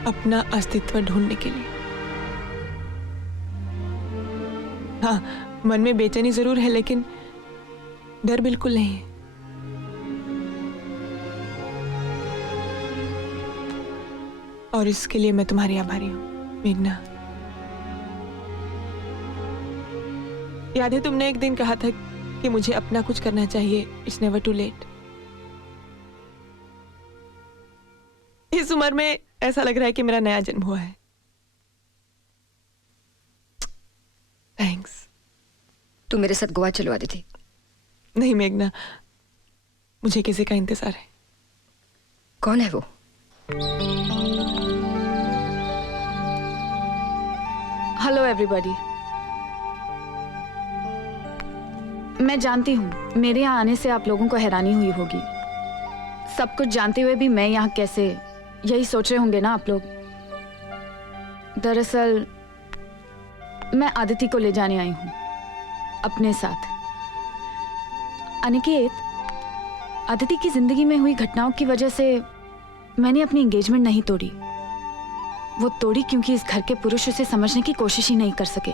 अपना अस्तित्व ढूंढने के लिए। हाँ, मन में बेचैनी जरूर है लेकिन डर बिल्कुल नहीं है। और इसके लिए मैं तुम्हारी आभारी हूं मेघना। याद है तुमने एक दिन कहा था कि मुझे अपना कुछ करना चाहिए, इट्स नेवर टू लेट। इस उम्र में ऐसा लग रहा है कि मेरा नया जन्म हुआ है। थैंक्स। तू मेरे साथ गोवा चलो आदिति। नहीं मेघना, मुझे किसी का इंतजार है। कौन है वो? Hello everybody. मैं जानती हूँ मेरे यहाँ आने से आप लोगों को हैरानी हुई होगी। सब कुछ जानते हुए भी मैं यहाँ कैसे, यही सोच रहे होंगे ना आप लोग। दरअसल मैं आदिति को ले जाने आई हूँ अपने साथ। अनिकेत, आदिति की जिंदगी में हुई घटनाओं की वजह से मैंने अपनी एंगेजमेंट नहीं तोड़ी। वो तोड़ी क्योंकि इस घर के पुरुष उसे समझने की कोशिश ही नहीं कर सके।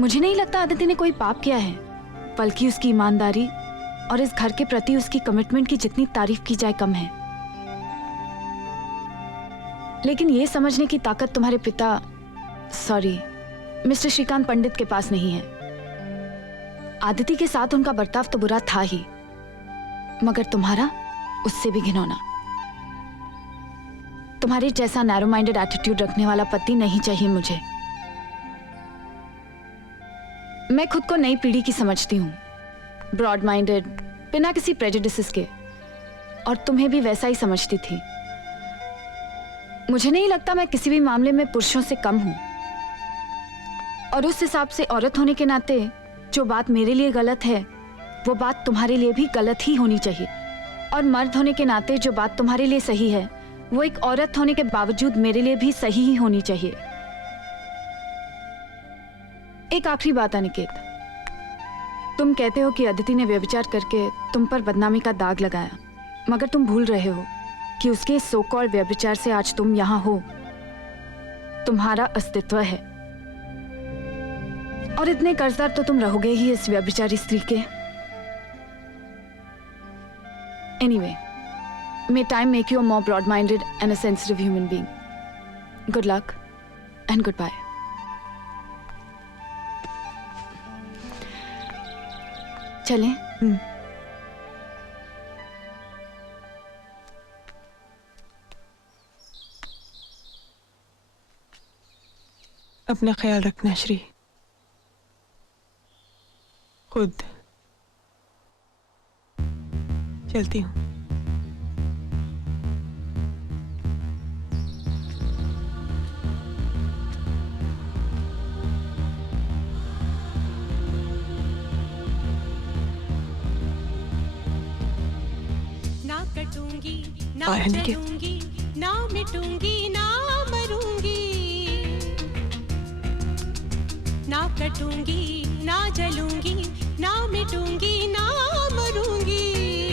मुझे नहीं लगता आदिति ने कोई पाप किया है, बल्कि उसकी ईमानदारी और इस घर के प्रति उसकी कमिटमेंट की जितनी तारीफ की जाए कम है। लेकिन ये समझने की ताकत तुम्हारे पिता, सॉरी, मिस्टर श्रीकांत पंडित के पास नहीं है। आदिति के साथ उनका बर्ताव तो बुरा था ही, मगर तुम्हारा उससे भी घिनौना। तुम्हारे जैसा नैरो माइंडेड एटीट्यूड रखने वाला पति नहीं चाहिए मुझे। मैं खुद को नई पीढ़ी की समझती हूँ, ब्रॉड माइंडेड, बिना किसी प्रेजुडिसेस के, और तुम्हें भी वैसा ही समझती थी। मुझे नहीं लगता मैं किसी भी मामले में पुरुषों से कम हूं, और उस हिसाब से औरत होने के नाते जो बात मेरे लिए गलत है वो बात तुम्हारे लिए भी गलत ही होनी चाहिए, और मर्द होने के नाते जो बात तुम्हारे लिए सही है वो एक औरत होने के बावजूद मेरे लिए भी सही ही होनी चाहिए। एक आखिरी बात अनिकेत, तुम कहते हो कि अदिति ने व्यभिचार करके तुम पर बदनामी का दाग लगाया, मगर तुम भूल रहे हो कि उसके सो कॉल्ड व्यभिचार से आज तुम यहां हो। तुम्हारा अस्तित्व है, और इतने कर्जदार तो तुम रहोगे ही इस व्यभिचारी स्त्री के। Anyway, may time make you a more broad-minded and a sensitive human being. Good luck and goodbye. चलें? अपना ख्याल रखना श्री, खुद। चलती हूँ। ना कटूंगी ना और अनिकेत? जलूंगी ना मिटूंगी ना मरूंगी, ना कटूंगी ना जलूंगी ना मिटूंगी ना मरूंगी।